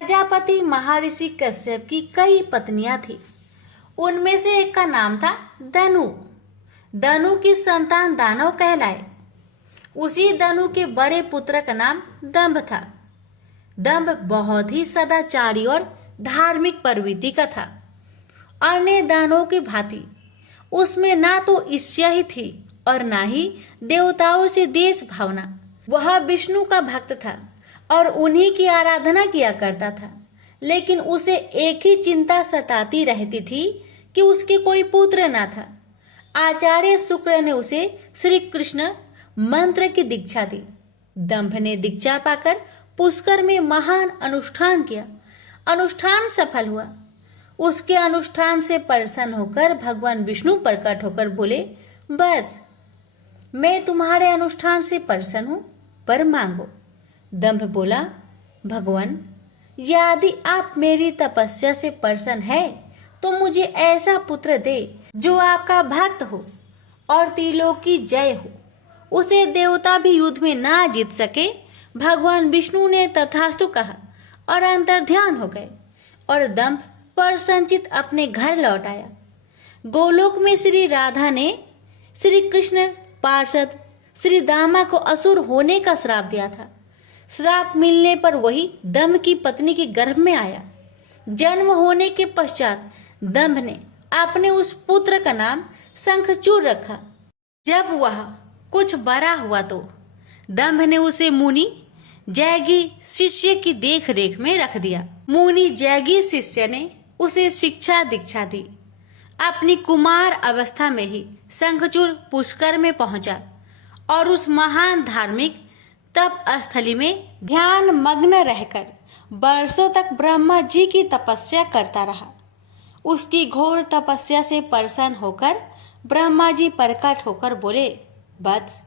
प्रजापति महर्षि कश्यप की कई पत्नियां थी। उनमें से एक का नाम था दनु। दनु की संतान दानव कहलाए। उसी दनु के बड़े पुत्र का नाम दंभ था। दंभ बहुत ही सदाचारी और धार्मिक प्रवृत्ति का था। अन्य दानवों की भांति उसमें ना तो ईर्ष्या ही थी और ना ही देवताओं से देश भावना। वह विष्णु का भक्त था और उन्हीं की आराधना किया करता था। लेकिन उसे एक ही चिंता सताती रहती थी कि उसके कोई पुत्र न था। आचार्य शुक्र ने उसे श्री कृष्ण मंत्र की दीक्षा दी। दंभ ने दीक्षा पाकर पुष्कर में महान अनुष्ठान किया। अनुष्ठान सफल हुआ। उसके अनुष्ठान से प्रसन्न होकर भगवान विष्णु प्रकट होकर बोले, बस मैं तुम्हारे अनुष्ठान से प्रसन्न हूं, पर मांगो। दंभ बोला, भगवान यदि आप मेरी तपस्या से प्रसन्न है तो मुझे ऐसा पुत्र दे जो आपका भक्त हो और त्रिलोक की जय हो। उसे देवता भी युद्ध में ना जीत सके। भगवान विष्णु ने तथास्तु कहा और अंतर्ध्यान हो गए और दंभ प्रसन्नचित अपने घर लौट आया। गोलोक में श्री राधा ने श्री कृष्ण पार्षद श्री दामा को असुर होने का श्राप दिया था। श्राप मिलने पर वही दंभ की पत्नी के गर्भ में आया। जन्म होने के पश्चात दंभ ने अपने उस पुत्र का नाम शंखचूड़ रखा। जब वह कुछ बड़ा हुआ तो दंभ ने उसे मुनि जैगी शिष्य की देख रेख में रख दिया। मुनि जैगी शिष्य ने उसे शिक्षा दीक्षा दी। अपनी कुमार अवस्था में ही शंखचूड़ पुष्कर में पहुंचा और उस महान धार्मिक तप स्थली में ध्यान मग्न रहकर वर्षों तक ब्रह्मा जी की तपस्या करता रहा। उसकी घोर तपस्या से प्रसन्न होकर ब्रह्मा जी प्रकट होकर बोले, वत्स,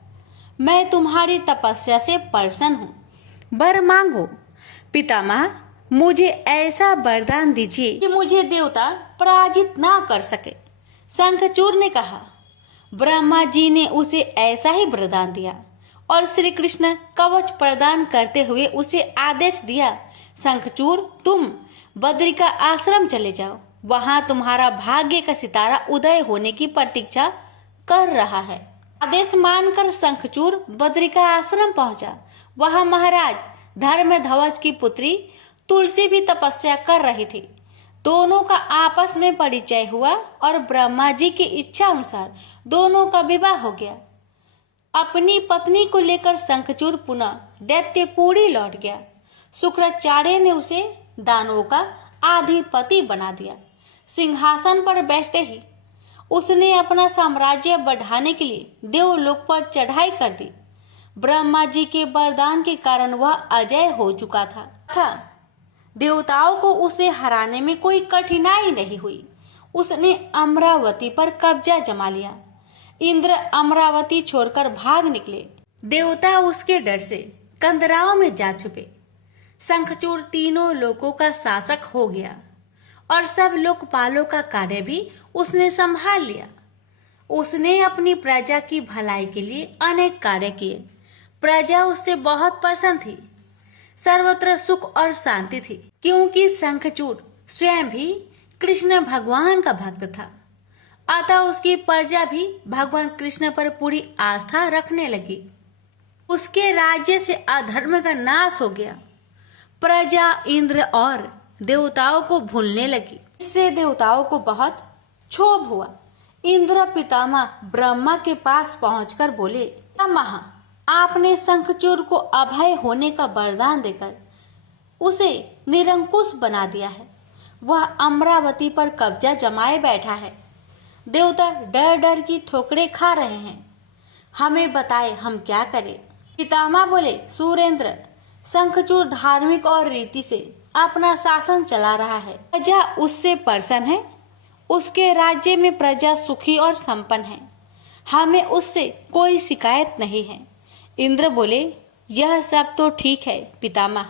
मैं तुम्हारी तपस्या से प्रसन्न हूँ, वर मांगो। पितामह, मुझे ऐसा वरदान दीजिए कि मुझे देवता पराजित ना कर सके। शंखचूड़ ने कहा। ब्रह्मा जी ने उसे ऐसा ही वरदान दिया और श्री कृष्ण कवच प्रदान करते हुए उसे आदेश दिया, शंखचूड़, तुम बद्रिका आश्रम चले जाओ, वहां तुम्हारा भाग्य का सितारा उदय होने की प्रतीक्षा कर रहा है। आदेश मानकर शंखचूड़ बद्रिका आश्रम पहुंचा। वहां महाराज धर्मध्वज की पुत्री तुलसी भी तपस्या कर रही थी। दोनों का आपस में परिचय हुआ और ब्रह्मा जी की इच्छा अनुसार दोनों का विवाह हो गया। अपनी पत्नी को लेकर शंखचूड़ पुनः दैत्यपुरी लौट गया। शुक्राचार्य ने उसे दानवों का आधिपति बना दिया। सिंहासन पर बैठते ही उसने अपना साम्राज्य बढ़ाने के लिए देवलोक पर चढ़ाई कर दी। ब्रह्मा जी के वरदान के कारण वह अजय हो चुका था। देवताओं को उसे हराने में कोई कठिनाई नहीं हुई। उसने अमरावती पर कब्जा जमा लिया। इंद्र अमरावती छोड़कर भाग निकले। देवता उसके डर से कंदराओं में जा छुपे। शंखचूड़ तीनों लोकों का शासक हो गया और सब लोकपालों का कार्य भी उसने संभाल लिया। उसने अपनी प्रजा की भलाई के लिए अनेक कार्य किए। प्रजा उससे बहुत प्रसन्न थी। सर्वत्र सुख और शांति थी, क्योंकि शंखचूड़ स्वयं भी कृष्ण भगवान का भक्त था। अतः उसकी प्रजा भी भगवान कृष्ण पर पूरी आस्था रखने लगी। उसके राज्य से अधर्म का नाश हो गया। प्रजा इंद्र और देवताओं को भूलने लगी। इससे देवताओं को बहुत क्षोभ हुआ। इंद्र पितामह ब्रह्मा के पास पहुंचकर बोले, पितामह, आपने शंखचूड़ को अभय होने का वरदान देकर उसे निरंकुश बना दिया है। वह अमरावती पर कब्जा जमाए बैठा है। देवता डर डर की ठोकरें खा रहे हैं। हमें बताए हम क्या करें। पितामह बोले, सुरेंद्र, शंखचूड़ धार्मिक और रीति से अपना शासन चला रहा है। प्रजा उससे प्रसन्न है। उसके राज्य में प्रजा सुखी और संपन्न है। हमें उससे कोई शिकायत नहीं है। इंद्र बोले, यह सब तो ठीक है पितामह,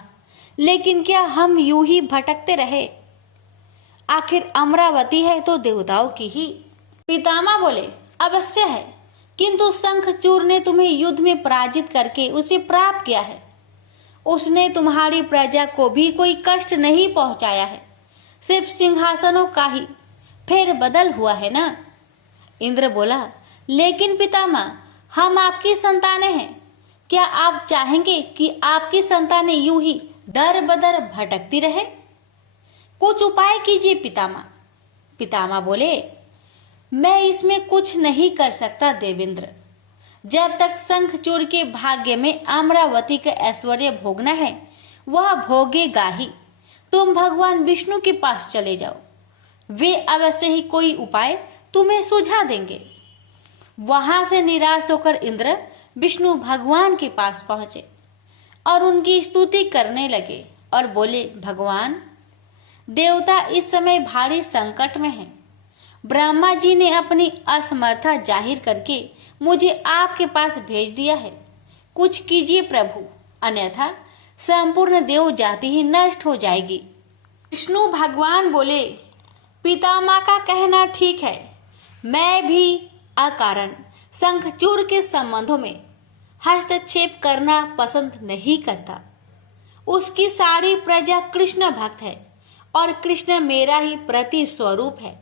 लेकिन क्या हम यूं ही भटकते रहे? आखिर अमरावती है तो देवताओं की ही। पितामह बोले, अवश्य है, किंतु शंखचूड़ ने तुम्हें युद्ध में पराजित करके उसे प्राप्त किया है। उसने तुम्हारी प्रजा को भी कोई कष्ट नहीं पहुंचाया है। सिर्फ सिंहासनों का ही फेर बदल हुआ है ना। इंद्र बोला, लेकिन पितामह, हम आपकी संतानें हैं। क्या आप चाहेंगे कि आपकी संतानें यूं ही दर बदर भटकती रहे? कुछ उपाय कीजिए पितामह। पितामह बोले, मैं इसमें कुछ नहीं कर सकता देवेंद्र। जब तक शंखचूड़ के भाग्य में अमरावती का ऐश्वर्य भोगना है, वह भोगेगा ही। तुम भगवान विष्णु के पास चले जाओ, वे अवश्य ही कोई उपाय तुम्हें सुझा देंगे। वहां से निराश होकर इंद्र विष्णु भगवान के पास पहुंचे और उनकी स्तुति करने लगे और बोले, भगवान, देवता इस समय भारी संकट में हैं। ब्रह्मा जी ने अपनी असमर्था जाहिर करके मुझे आपके पास भेज दिया है। कुछ कीजिए प्रभु, अन्यथा संपूर्ण देव जाति ही नष्ट हो जाएगी। विष्णु भगवान बोले, पितामह का कहना ठीक है। मैं भी अकारण शंखचूड़ के संबंधों में हस्तक्षेप करना पसंद नहीं करता। उसकी सारी प्रजा कृष्ण भक्त है और कृष्ण मेरा ही प्रति स्वरूप है।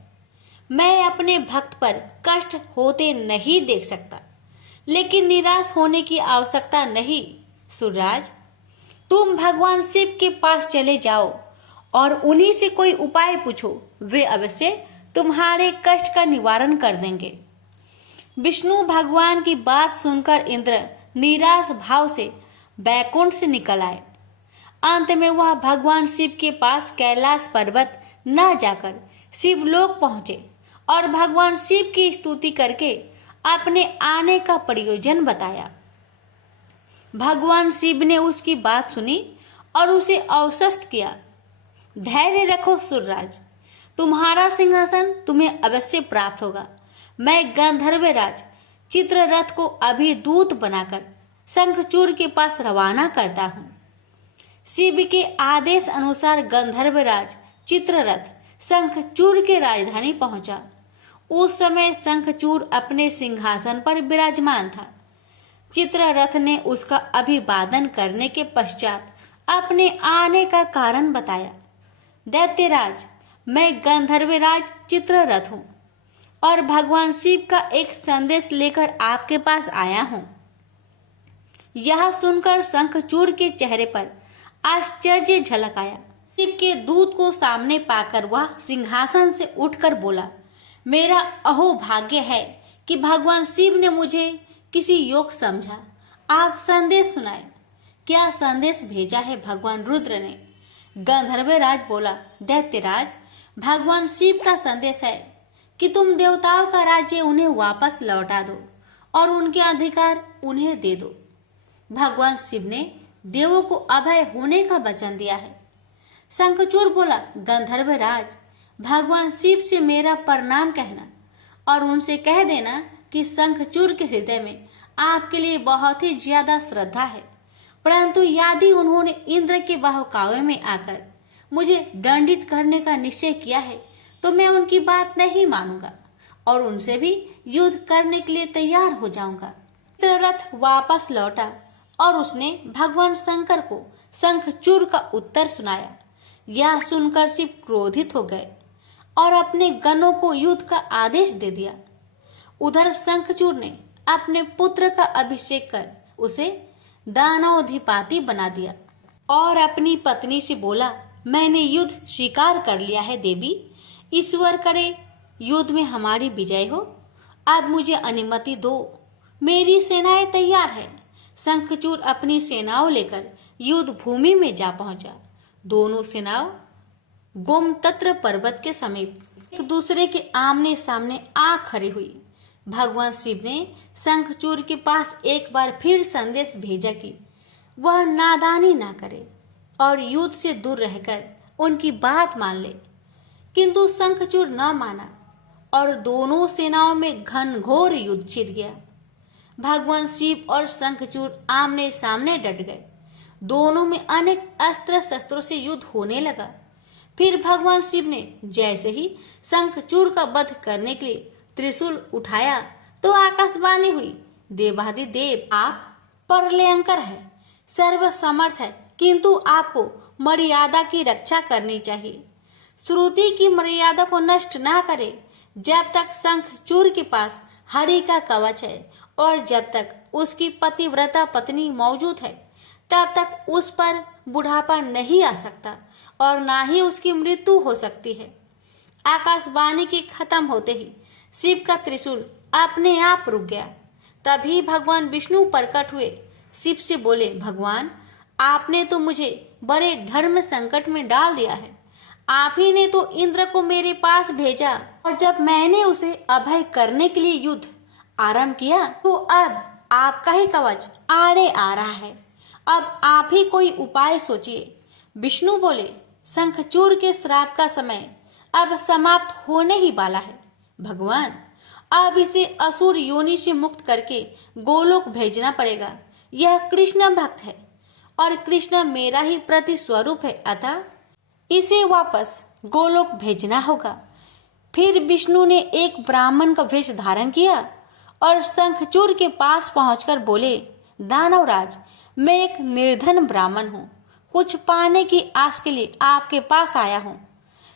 मैं अपने भक्त पर कष्ट होते नहीं देख सकता, लेकिन निराश होने की आवश्यकता नहीं। सूर्यराज, तुम भगवान शिव के पास चले जाओ और उन्हीं से कोई उपाय पूछो। वे अवश्य तुम्हारे कष्ट का निवारण कर देंगे। विष्णु भगवान की बात सुनकर इंद्र निराश भाव से बैकुंठ से निकल आए। अंत में वह भगवान शिव के पास कैलाश पर्वत न जाकर शिवलोक पहुंचे और भगवान शिव की स्तुति करके अपने आने का प्रयोजन बताया। भगवान शिव ने उसकी बात सुनी और उसे आश्वस्त किया। धैर्य रखो सुरराज, तुम्हारा सिंहासन तुम्हें अवश्य प्राप्त होगा। मैं गंधर्वराज चित्ररथ को अभी दूत बनाकर शंखचूड़ के पास रवाना करता हूँ। शिव के आदेश अनुसार गंधर्वराज चित्ररथ शंखचूड़ के राजधानी पहुंचा। उस समय शंखचूड़ अपने सिंहासन पर विराजमान था। चित्ररथ ने उसका अभिवादन करने के पश्चात अपने आने का कारण बताया। दैत्यराज, मैं गंधर्वराज चित्ररथ हूँ और भगवान शिव का एक संदेश लेकर आपके पास आया हूँ। यह सुनकर शंखचूड़ के चेहरे पर आश्चर्य झलक आया। शिव के दूत को सामने पाकर वह सिंहासन से उठकर बोला, मेरा अहोभाग्य है कि भगवान शिव ने मुझे किसी योग समझा। आप संदेश सुनाए। क्या संदेश भेजा है भगवान रुद्र ने? गंधर्वराज बोला, दैत्यराज, भगवान शिव का संदेश है कि तुम देवताओं का राज्य उन्हें वापस लौटा दो और उनके अधिकार उन्हें दे दो। भगवान शिव ने देवों को अभय होने का वचन दिया है। शंखचूड़ बोला, गंधर्वराज, भगवान शिव से मेरा प्रणाम कहना और उनसे कह देना कि शंखचूड़ के हृदय में आपके लिए बहुत ही ज्यादा श्रद्धा है, परंतु यदि उन्होंने इंद्र के बहकावे में आकर मुझे दंडित करने का निश्चय किया है तो मैं उनकी बात नहीं मानूंगा और उनसे भी युद्ध करने के लिए तैयार हो जाऊंगा। चित्ररथ वापस लौटा और उसने भगवान शंकर को शंखचूड़ का उत्तर सुनाया। यह सुनकर शिव क्रोधित हो गए और अपने गणों को युद्ध का आदेश दे दिया। उधर शंखचूड़ ने अपने पुत्र का अभिषेक कर उसे दानवाधिपति बना दिया और अपनी पत्नी से बोला, मैंने युद्ध स्वीकार कर लिया है देवी, ईश्वर करे युद्ध में हमारी विजय हो। अब मुझे अनुमति दो, मेरी सेनाएं तैयार है। शंखचूड़ अपनी सेनाओं लेकर युद्ध भूमि में जा पहुंचा। दोनों सेनाओं गोमतत्र पर्वत के समीप एक दूसरे के आमने सामने आ खड़ी हुई। भगवान शिव ने शंखचूड़ के पास एक बार फिर संदेश भेजा कि वह नादानी ना करे और युद्ध से दूर रहकर उनकी बात मान ले, किंतु शंखचूड़ न माना और दोनों सेनाओं में घनघोर युद्ध छिड़ गया। भगवान शिव और शंखचूड़ आमने सामने डट गए। दोनों में अनेक अस्त्र शस्त्रों से युद्ध होने लगा। फिर भगवान शिव ने जैसे ही शंखचूड़ का वध करने के लिए त्रिशूल उठाया तो आकाशवाणी हुई, देवाधिदेव आप प्रलयंकर है, सर्वसमर्थ है, किंतु आपको मर्यादा की रक्षा करनी चाहिए। श्रुति की मर्यादा को नष्ट ना करे। जब तक शंखचूड़ के पास हरि का कवच है और जब तक उसकी पतिव्रता पत्नी मौजूद है तब तक उस पर बुढ़ापा नहीं आ सकता और ना ही उसकी मृत्यु हो सकती है। आकाशवाणी के खत्म होते ही शिव का त्रिशूल अपने आप रुक गया। तभी भगवान विष्णु प्रकट हुए। शिव से बोले, भगवान आपने तो मुझे बड़े धर्म संकट में डाल दिया है। आप ही ने तो इंद्र को मेरे पास भेजा और जब मैंने उसे अभय करने के लिए युद्ध आरंभ किया तो अब आपका ही कवच आड़े आ रहा है। अब आप ही कोई उपाय सोचिए। विष्णु बोले, शंखचूड़ के श्राप का समय अब समाप्त होने ही वाला है। भगवान अब इसे असुर योनि से मुक्त करके गोलोक भेजना पड़ेगा। यह कृष्ण भक्त है और कृष्ण मेरा ही प्रति स्वरूप है, अतः इसे वापस गोलोक भेजना होगा। फिर विष्णु ने एक ब्राह्मण का वेश धारण किया और शंखचूड़ के पास पहुंचकर बोले, दानवराज मैं एक निर्धन ब्राह्मण हूँ, कुछ पाने की आस के लिए आपके पास आया हूँ।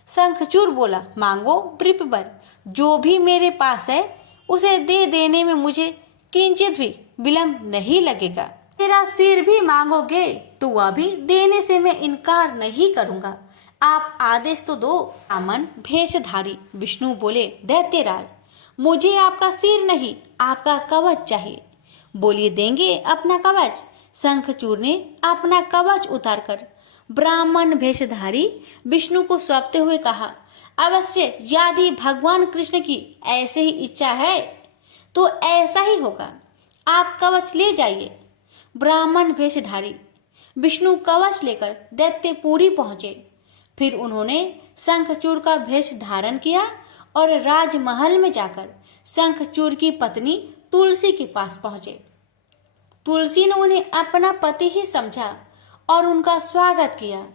शंखचूड़ बोला, मांगो वृषभवर, जो भी मेरे पास है उसे दे देने में मुझे किंचित भी विलंब नहीं लगेगा। मेरा सिर भी मांगोगे तो वह भी देने से मैं इनकार नहीं करूंगा। आप आदेश तो दो। ब्राह्मण भेषधारी विष्णु बोले, दैत्यराज मुझे आपका सिर नहीं आपका कवच चाहिए। बोलिए, देंगे अपना कवच। शंखचूड़ ने अपना कवच उतारकर ब्राह्मण भेषधारी विष्णु को सौंपते हुए कहा, अवश्य यदि भगवान कृष्ण की ऐसे ही इच्छा है तो ऐसा ही होगा। आप कवच ले जाइए। ब्राह्मण वेशधारी विष्णु कवच लेकर दैत्यपुरी पहुंचे। फिर उन्होंने शंखचूर का वेश धारण किया और राजमहल में जाकर शंखचूर की पत्नी तुलसी के पास पहुंचे। तुलसी ने उन्हें अपना पति ही समझा और उनका स्वागत किया।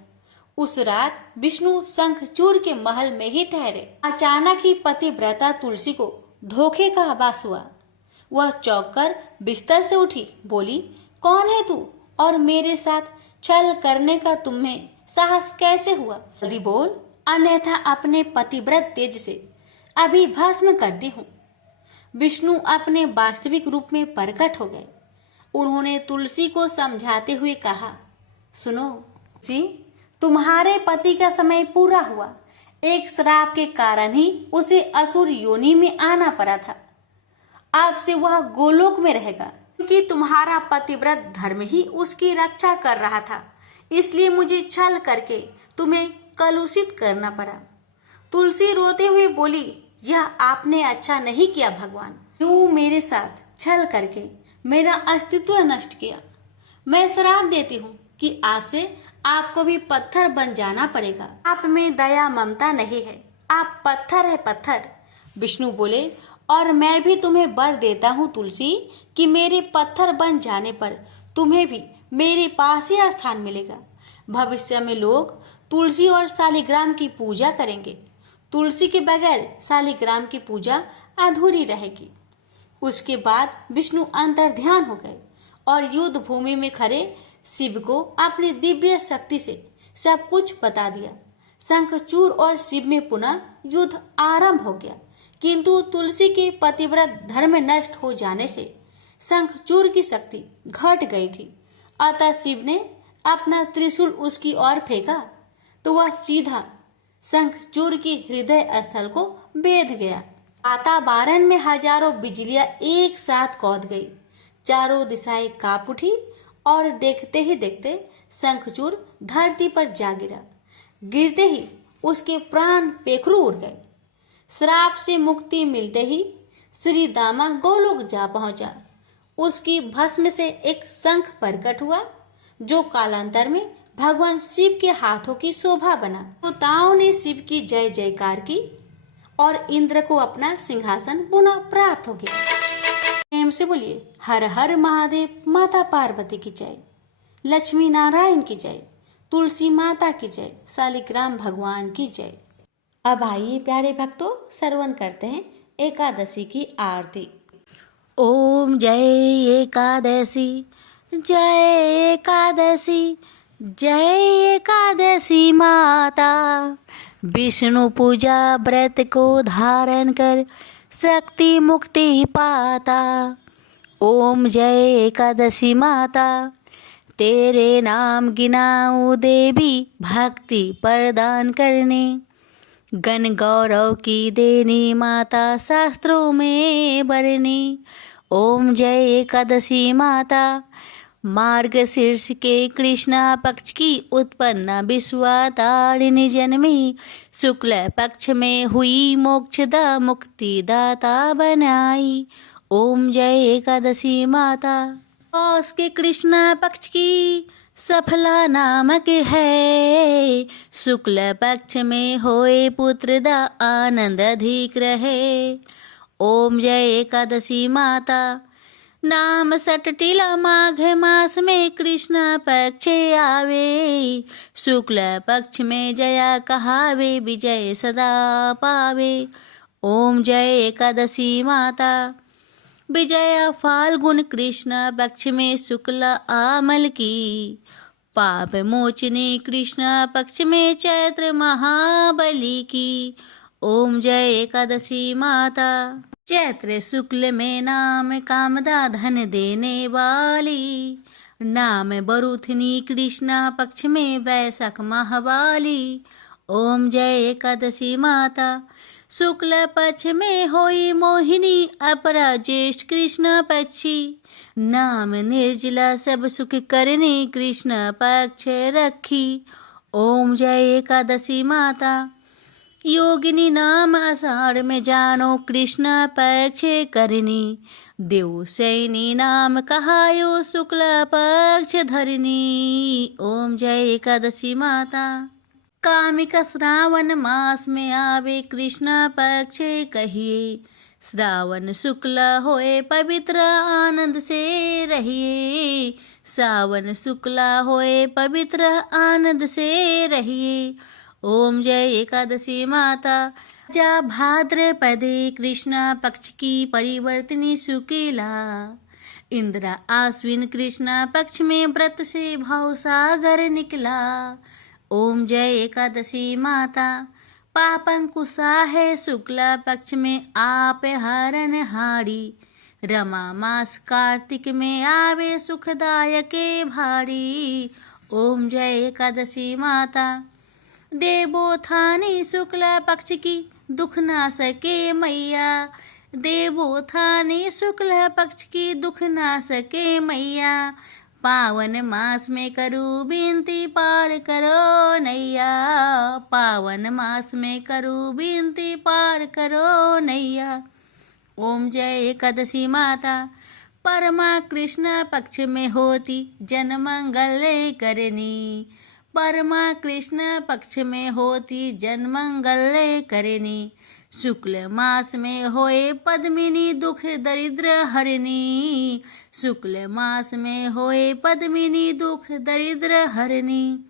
उस रात विष्णु शंखचूर के महल में ही ठहरे। अचानक ही पतिव्रता तुलसी को धोखे का आभास हुआ। वह चौंक कर बिस्तर से उठी, बोली, कौन है तू और मेरे साथ छल करने का तुम्हें साहस कैसे हुआ? जल्दी बोल, अन्यथा अपने पतिव्रत तेज से अभी भस्म करती हूँ। विष्णु अपने वास्तविक रूप में प्रकट हो गए। उन्होंने तुलसी को समझाते हुए कहा, सुनो जी, तुम्हारे पति का समय पूरा हुआ। एक श्राप के कारण ही उसे असुर योनि में आना पड़ा था। अब से वह गोलोक में रहेगा, क्योंकि तुम्हारा पतिव्रत धर्म ही उसकी रक्षा कर रहा था। इसलिए मुझे छल करके तुम्हें कलुषित करना पड़ा। तुलसी रोते हुए बोली, यह आपने अच्छा नहीं किया भगवान। क्यों मेरे साथ छल करके मेरा अस्तित्व नष्ट किया? मैं श्राप देती हूँ कि आज से आपको भी पत्थर बन जाना पड़ेगा। आप में दया ममता नहीं है, आप पत्थर है पत्थर। विष्णु बोले, और मैं भी तुम्हें वर देता हूँ तुलसी कि मेरे पत्थर बन जाने पर तुम्हें भी मेरे पास ही स्थान मिलेगा। भविष्य में लोग तुलसी और शालिग्राम की पूजा करेंगे। तुलसी के बगैर शालिग्राम की पूजा अधूरी रहेगी। उसके बाद विष्णु अंतर्ध्यान हो गए और युद्ध भूमि में खड़े शिव को अपनी दिव्य शक्ति से सब कुछ बता दिया। शंखचूर और शिव में पुनः युद्ध आरंभ हो गया, किंतु तुलसी के पतिव्रत धर्म नष्ट हो जाने से शंखचूर की शक्ति घट गई थी। अतः शिव ने अपना त्रिशूल उसकी ओर फेंका तो वह सीधा शंखचूर की हृदय स्थल को बेध गया। वातावरण में हजारों बिजलियां एक साथ कौंध गई। चारों दिशाएं कांप उठी और देखते ही देखते शंखचूर धरती पर जा गिरा। गिरते ही उसके प्राण पेखरू उड़ गए। श्राप से मुक्ति मिलते ही श्री दामा गोलोक जा पहुंचा। उसकी भस्म से एक शंख प्रकट हुआ, जो कालांतर में भगवान शिव के हाथों की शोभा बना। देवताओं ने शिव की जय जयकार की और इंद्र को अपना सिंहासन पुनः प्राप्त हो गया। प्रेम से बोलिए, हर हर महादेव। माता पार्वती की जय, लक्ष्मी नारायण की जय, तुलसी माता की जय, शालिग्राम भगवान की जय। अब आइए प्यारे भक्तों, श्रवण करते हैं एकादशी की आरती। ओम जय एकादशी, जय एकादशी, जय एकादशी माता। विष्णु पूजा व्रत को धारण कर शक्ति मुक्ति पाता। ओम जय एकादशी माता, तेरे नाम गिनाऊं देवी, भक्ति प्रदान करने। गण गौरव की देनी माता, शास्त्रों में बरनी। ओम जय एकादशी माता, मार्गशीर्ष के कृष्णा पक्ष की उत्पन्ना विश्वातारिणी जन्मी। शुक्ल पक्ष में हुई मोक्षदा मुक्तिदाता बनाई। ओम जय एकादशी माता, पौष के कृष्णा पक्ष की सफला नामक है। शुक्ल पक्ष में होए पुत्रदा आनंद अधिक रहे। ओम जय एकादशी माता, नाम सटटिला माघ मास में कृष्ण पक्ष आवे। शुक्ल पक्ष में जया कहावे, विजय सदा पावे। ओम जय एकादशी माता, विजया फाल्गुन कृष्ण पक्ष में शुक्ल आमल की। पाप मोचनी कृष्ण पक्ष में चैत्र महाबली की। ओम जय एकादशी माता, चैत्र शुक्ल में नाम कामदा धन देने वाली। नाम बरुथनी कृष्ण पक्ष में वैशाख महावाली। ओम जय एकादशी माता, शुक्ल पक्ष में होई मोहिनी अपरा ज्येष्ठ कृष्ण पक्षी। नाम निर्जला सब सुख करने कृष्ण पक्ष रखी। ओम जय एकादशी माता, योगिनी नाम आषाढ़ में जानो कृष्ण पक्ष करनी। देवशयनी नाम कहायो शुक्ल पक्ष धरनी। ओम जय एकादशी माता। कामिक श्रावण मास में आवे कृष्ण पक्ष कहिए, श्रावण शुक्ल होए पवित्र आनंद से रहिए। सावन शुक्ल होए पवित्र आनंद से रहिए। ओम जय एकादशी माता। जा भाद्रपदे कृष्ण पक्ष की परिवर्तनी शुक्ला, इंद्र आश्विन कृष्ण पक्ष में व्रत से भाव सागर निकला। ओम जय एकादशी माता। पापंकुशा है शुक्ला पक्ष में आप हरण हारी, रमा मास कार्तिक में आवे सुखदायक भारी। ओम जय एकादशी माता। देवोत्थानी शुक्ला पक्ष की दुख ना सके मैया, देवोत्थानी शुक्ला पक्ष की दुख ना सके मैया। पावन मास में करूँ विनती पार करो नैया, पावन मास में करूँ विनती पार करो नैया। ओम जय एकादशी माता। परमा कृष्ण पक्ष में होती जन मंगल करनी, परमा कृष्ण पक्ष में होती जन मंगल करनी। शुक्ल मास में होए पद्मिनी दुख दरिद्र हरनी, शुक्ल मास में होए पद्मिनी दुख दरिद्र हरनी।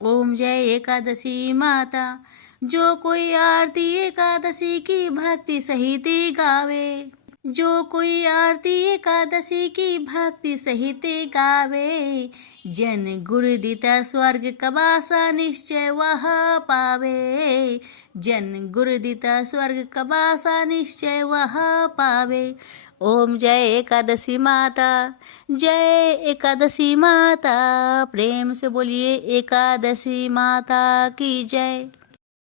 ओम जय एकादशी माता। जो कोई आरती एकादशी की भक्ति सहित गावे, जो कोई आरती एकादशी की भक्ति सहित गावे, जन गुरुदिता स्वर्ग कबासा निश्चय वह पावे, जन गुरुदिता स्वर्ग कबासा निश्चय वह पावे। ओम जय एकादशी माता। जय एकादशी माता। प्रेम से बोलिए एकादशी माता की जय।